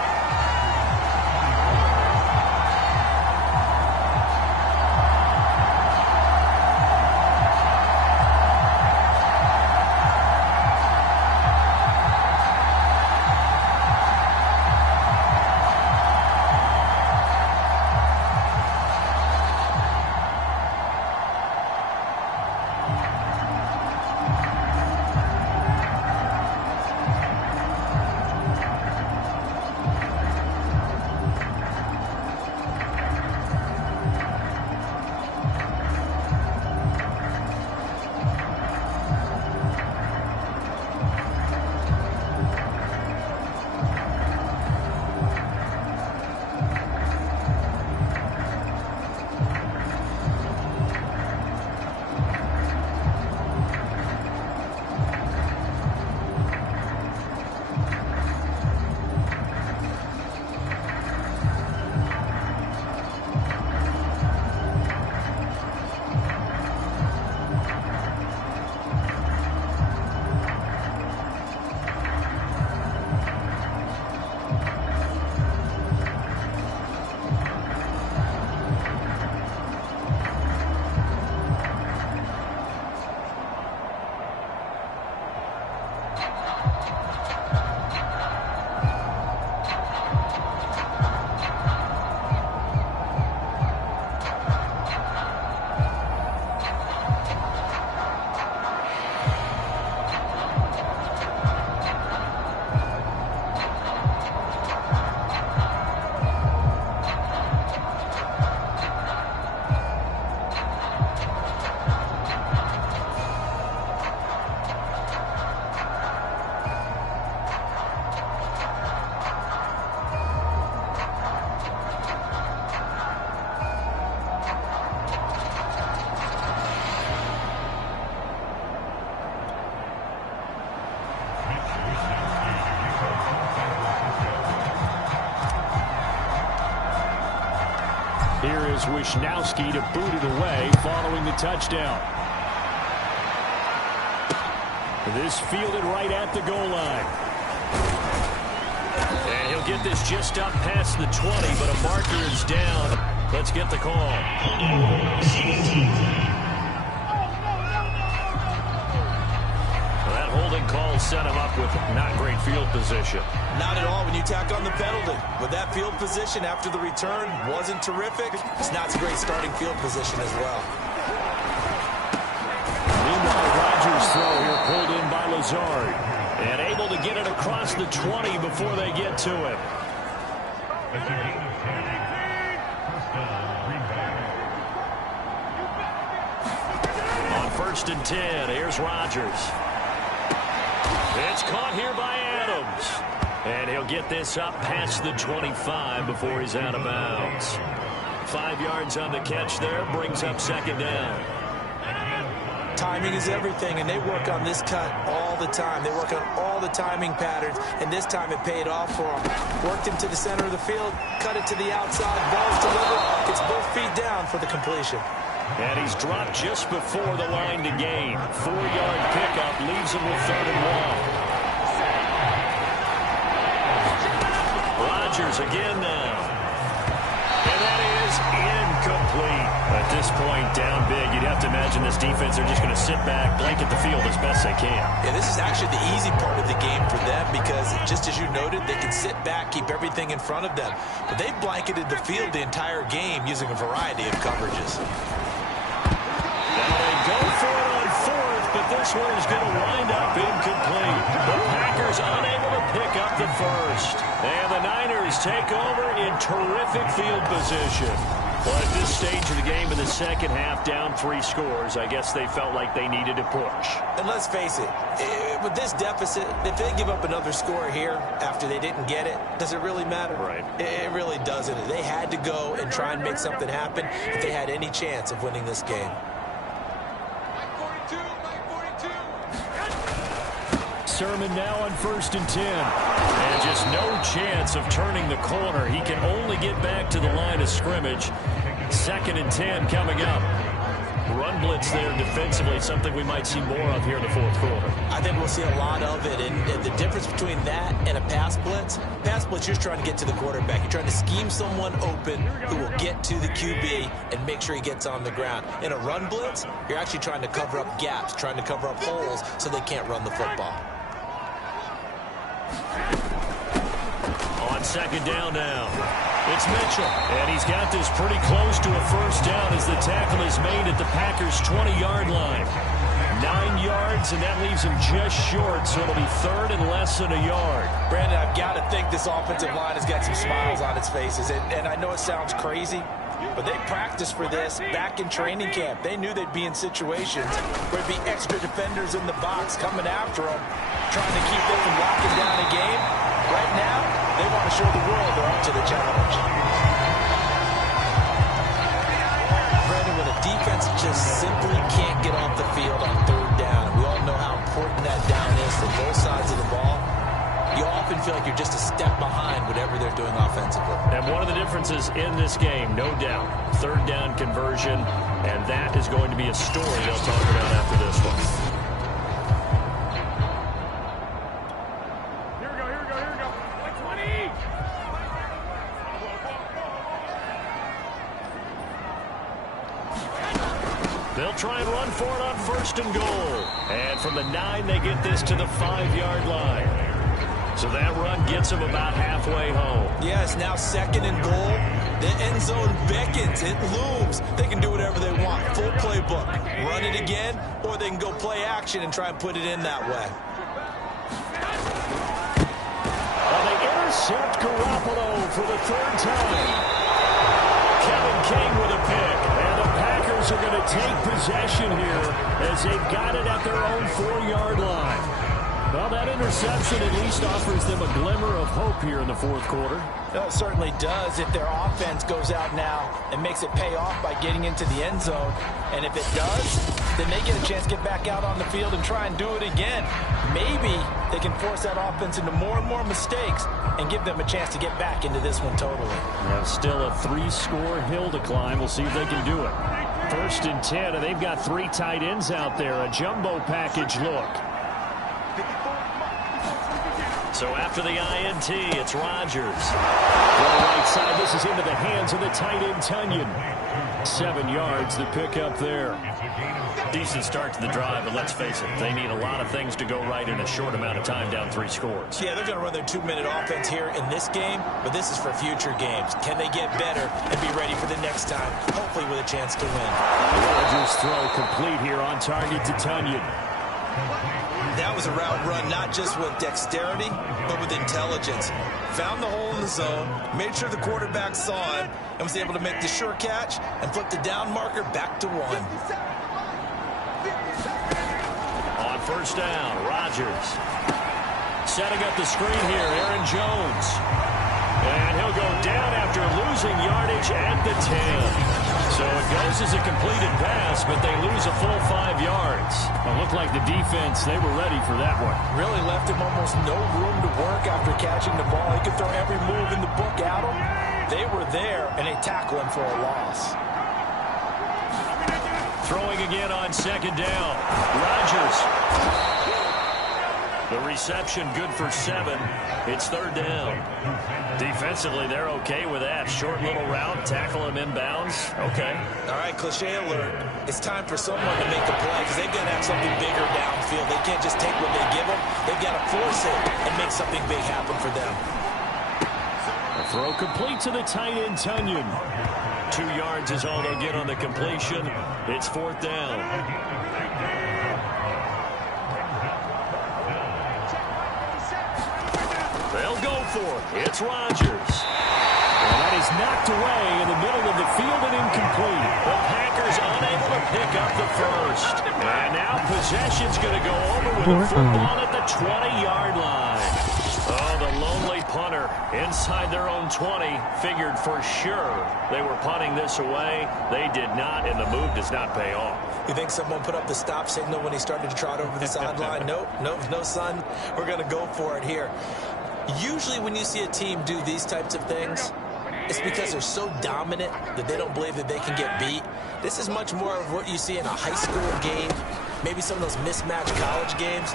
Here is Wisnowski to boot it away following the touchdown. This fielded right at the goal line. And he'll get this just up past the 20, but a marker is down. Let's get the call. That holding call set him up with not great field position. Not at all when you tack on the penalty. With that field position after the return wasn't terrific. It's not a great starting field position as well. Meanwhile, Rodgers' throw here pulled in by Lazard. And able to get it across the 20 before they get to him. On 1st and 10, here's Rodgers. It's caught here by Adams. And he'll get this up past the 25 before he's out of bounds. 5 yards on the catch there, brings up 2nd down. Timing is everything, and they work on this cut all the time. They work on all the timing patterns, and this time it paid off for them. Worked him to the center of the field, cut it to the outside, ball's delivered. It's both feet down for the completion. And he's dropped just before the line to gain. 4-yard pickup leaves him with 3rd and 1. Rodgers again now. And that is incomplete. At this point, down big, you'd have to imagine this defense, they're just going to sit back, blanket the field as best they can. Yeah, this is actually the easy part of the game for them because, just as you noted, they can sit back, keep everything in front of them. But they've blanketed the field the entire game using a variety of coverages. Now they go for it on 4th, but this one is going to wind up incomplete. The Packers unable to pick up the first. And the Niners take over in terrific field position. Well, at this stage of the game in the second half, down 3 scores, I guess they felt like they needed to push. And let's face it, with this deficit, if they give up another score here after they didn't get it, does it really matter? Right. It really doesn't. They had to go and try and make something happen if they had any chance of winning this game. Sermon now on 1st and 10. And just no chance of turning the corner. He can only get back to the line of scrimmage. 2nd and 10 coming up. Run blitz there defensively, something we might see more of here in the 4th quarter. I think we'll see a lot of it. And the difference between that and a pass blitz, you're trying to get to the quarterback. You're trying to scheme someone open who will get to the QB and make sure he gets on the ground. In a run blitz, you're actually trying to cover up gaps, trying to cover up holes so they can't run the football. On 2nd down now, it's Mitchell. And he's got this pretty close to a 1st down as the tackle is made at the Packers' 20-yard line. 9 yards, and that leaves him just short, so it'll be 3rd and less than a yard. Brandon, I've got to think this offensive line has got some smiles on its faces. And I know it sounds crazy, but they practiced for this back in training camp. They knew they'd be in situations where there'd be extra defenders in the box coming after them, trying to keep them from locking down a game. Right now, they want to show the world they're up to the challenge. Brandon, when a defense just simply can't get off the field on 3rd down, we all know how important that down is for both sides of the ball. You often feel like you're just a step behind whatever they're doing offensively. And one of the differences in this game, no doubt, 3rd down conversion, and that is going to be a story they'll talk about after this one. They'll try and run for it on 1st and goal. And from the 9, they get this to the 5-yard line. So that run gets them about halfway home. Yeah, it's now 2nd and goal. The end zone beckons. It looms. They can do whatever they want. Full playbook. Run it again, or they can go play action and try and put it in that way. And they intercept Garoppolo for the 3rd time. Kevin King with a pick. And the Packers are going to take possession here as they've got it at their own 4-yard line. Well, that interception at least offers them a glimmer of hope here in the fourth quarter. Well, it certainly does if their offense goes out now and makes it pay off by getting into the end zone. And if it does, then they get a chance to get back out on the field and try and do it again. Maybe they can force that offense into more and more mistakes and give them a chance to get back into this one totally. Well, still a 3-score hill to climb. We'll see if they can do it. 1st and 10, and they've got 3 tight ends out there. A jumbo package look. So after the INT, it's Rodgers. Well, right side, this is into the hands of the tight end, Tunyon. 7 yards to pick up there. Decent start to the drive, but let's face it, they need a lot of things to go right in a short amount of time, down 3 scores. Yeah, they're going to run their 2-minute offense here in this game, but this is for future games. Can they get better and be ready for the next time, hopefully with a chance to win? Rodgers throw complete here on target to Tunyon. That was a route run not just with dexterity, but with intelligence. Found the hole in the zone, made sure the quarterback saw him, and was able to make the sure catch and flip the down marker back to 1. On 1st down, Rodgers. Setting up the screen here, Aaron Jones. And he'll go down after losing yardage at the 10. So it goes as a completed pass, but they lose a full 5 yards. It looked like the defense, they were ready for that one. Really left him almost no room to work after catching the ball. He could throw every move in the book at him. They were there, and they tackle him for a loss. Throwing again on 2nd down. Rodgers. The reception good for 7. It's 3rd down. Defensively, they're okay with that. Short little route, tackle him inbounds. Okay. All right, cliche alert. It's time for someone to make a play because they've got to have something bigger downfield. They can't just take what they give them. They've got to force it and make something big happen for them. A throw complete to the tight end, Tunyon. 2 yards is all they'll get on the completion. It's 4th down. They'll go for it. It's Rodgers. And that is knocked away in the middle of the field and incomplete. The Packers unable to pick up the first. And now possession's going to go over with the football at the 20-yard line. Oh, the lonely punter inside their own 20 figured for sure they were punting this away. They did not, and the move does not pay off. You think someone put up the stop signal when he started to trot over the sideline? Nope, no, son. We're going to go for it here. Usually when you see a team do these types of things, it's because they're so dominant that they don't believe that they can get beat. This is much more of what you see in a high school game, maybe some of those mismatched college games.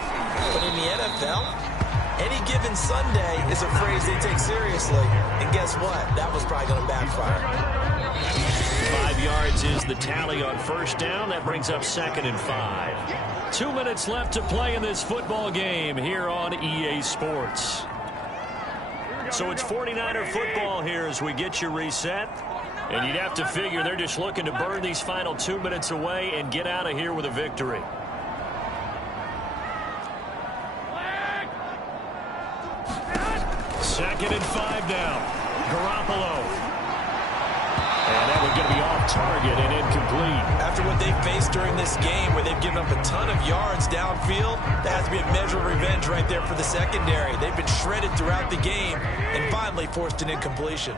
But in the NFL, any given Sunday is a phrase they take seriously. And guess what? That was probably going to backfire. 5 yards is the tally on 1st down. That brings up 2nd and 5. 2 minutes left to play in this football game here on EA Sports. So it's 49er football here as we get you reset. And you'd have to figure they're just looking to burn these final 2 minutes away and get out of here with a victory. Second and 5 now. Garoppolo. And that one's going to be off target and incomplete. After what they faced during this game where they've given up a ton of yards downfield, that has to be a measure of revenge right there for the secondary. They've been shredded throughout the game and finally forced an incompletion.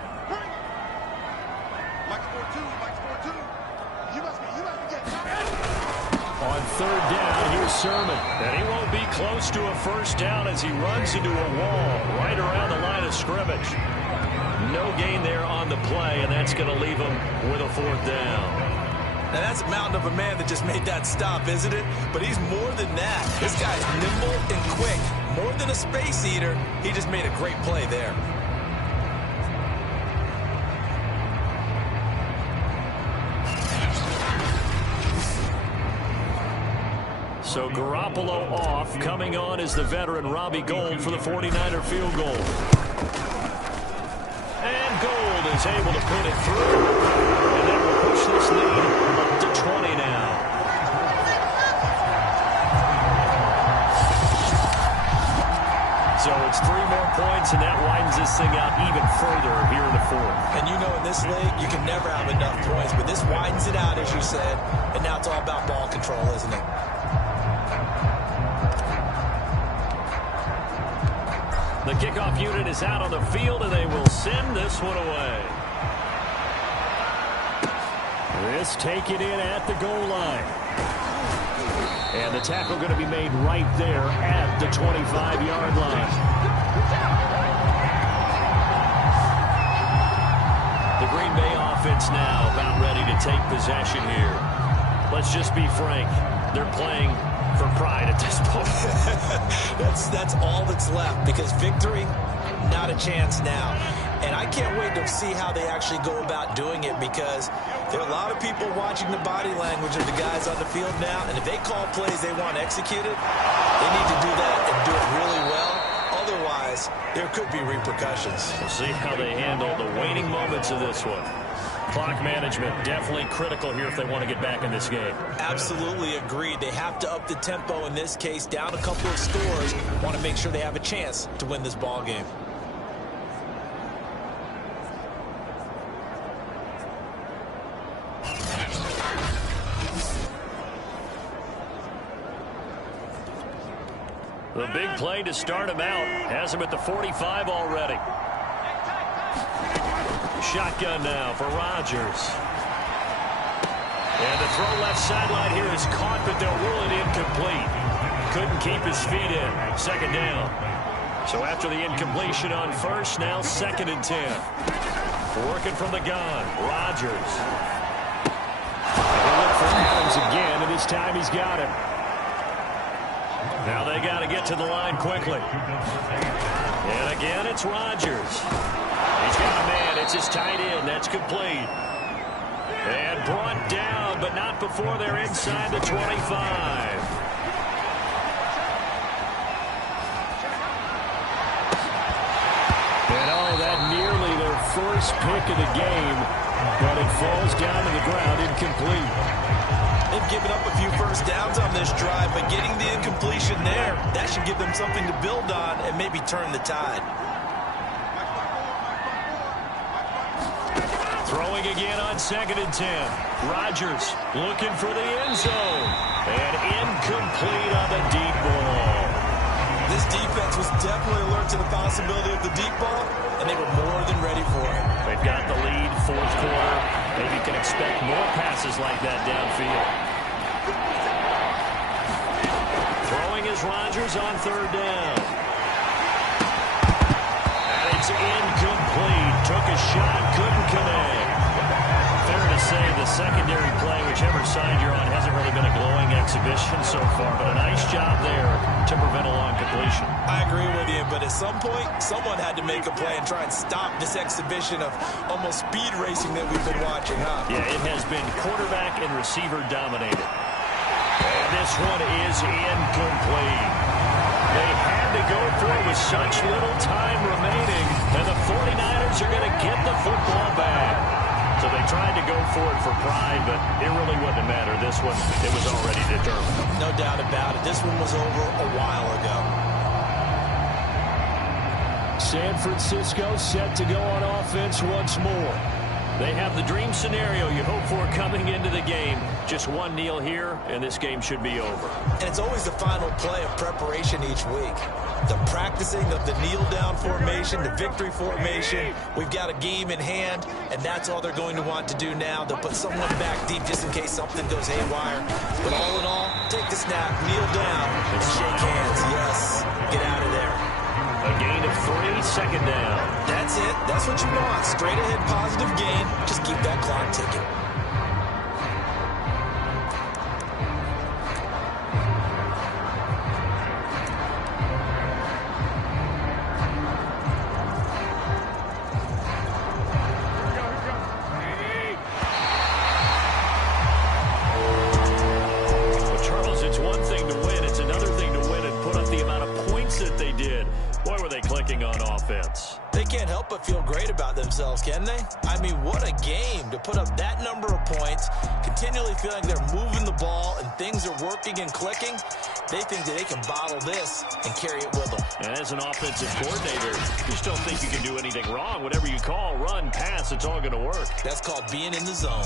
On 3rd down, here's Sermon. And he won't be close to a 1st down as he runs into a wall right around the line of scrimmage. No gain there on the play, and that's going to leave him with a 4th down. Now, that's a mountain of a man that just made that stop, isn't it? But he's more than that. This guy's nimble and quick. More than a space eater, he just made a great play there. So Garoppolo off. Coming on is the veteran Robbie Gould for the 49er field goal. And Gould is able to put it through. And that will push this lead up to 20 now. So it's 3 more points, and that widens this thing out even further here in the 4th. And you know in this league, you can never have enough points. But this widens it out, as you said. And now it's all about ball control, isn't it? The kickoff unit is out on the field, and they will send this one away. This taken in at the goal line. And the tackle going to be made right there at the 25-yard line. The Green Bay offense now about ready to take possession here. Let's just be frank. They're playing for pride at this point. that's all that's left, because victory, not a chance now. And I can't wait to see how they actually go about doing it, because there are a lot of people watching the body language of the guys on the field now, and if they call plays they want executed, they need to do that and do it really well. Otherwise, there could be repercussions. We'll see how they handle the waning moments of this one. Clock management definitely critical here if they want to get back in this game. Absolutely agreed. They have to up the tempo in this case, down a couple of scores. Want to make sure they have a chance to win this ball game. The big play to start him out has him at the 45 already. Shotgun now for Rodgers. And the throw left sideline here is caught, but they'll rule it incomplete. Couldn't keep his feet in. Second down. So after the incompletion on first, now 2nd and 10. Working from the gun, Rodgers. They'll look for Adams again, and this time he's got him. Now they got to get to the line quickly. And again, it's Rodgers. He's got a man. It's his tight end. That's complete. And brought down, but not before they're inside the 25. And oh, that nearly their first pick of the game, but it falls down to the ground incomplete. They've given up a few first downs on this drive, but getting the incompletion there, that should give them something to build on and maybe turn the tide. Throwing again on 2nd and 10. Rodgers looking for the end zone. And incomplete on the deep ball. This defense was definitely alert to the possibility of the deep ball, and they were more than ready for it. They've got the lead, 4th quarter. Maybe can expect more passes like that downfield. Throwing is Rodgers on 3rd down. And it's incomplete. Took a shot, couldn't connect. Fair to say the secondary play, whichever side you're on, hasn't really been a glowing exhibition so far, but a nice job there to prevent a long completion. I agree with you, but at some point, someone had to make a play and try and stop this exhibition of almost speed racing that we've been watching, huh? Yeah, it has been quarterback and receiver dominated. And this one is incomplete. They had to go for it with such little time remaining, and the 49ers are going to get the football back. So they tried to go for it for pride, but it really wouldn't matter. This one, it was already determined. No doubt about it. This one was over a while ago. San Francisco set to go on offense once more. They have the dream scenario you hope for coming into the game. Just one kneel here, and this game should be over. And it's always the final play of preparation each week. The practicing of the kneel-down formation, the victory formation. We've got a game in hand, and that's all they're going to want to do now. They'll put someone back deep just in case something goes haywire. But all in all, take the snap, kneel down, and shake hands. Yes, get out of there. A gain of 3, 2nd down. That's it. That's what you want. Straight ahead positive gain. Just keep that clock ticking. Charles, it's one thing to win. It's another thing to win and put up the amount of points that they did. Boy, were they clicking on offense. They can't help but feel great about themselves, can they? I mean, what a game to put up that number of points, continually feeling they're moving the ball and things are working and clicking. They think that they can bottle this and carry it with them. And as an offensive coordinator, you just don't think you can do anything wrong. Whatever you call, run, pass, it's all going to work. That's called being in the zone.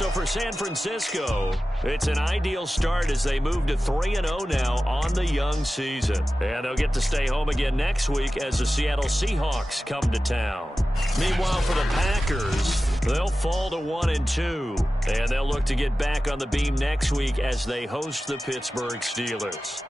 So for San Francisco, it's an ideal start as they move to 3-0 now on the young season. And they'll get to stay home again next week as the Seattle Seahawks come to town. Meanwhile, for the Packers, they'll fall to 1-2. And they'll look to get back on the beam next week as they host the Pittsburgh Steelers.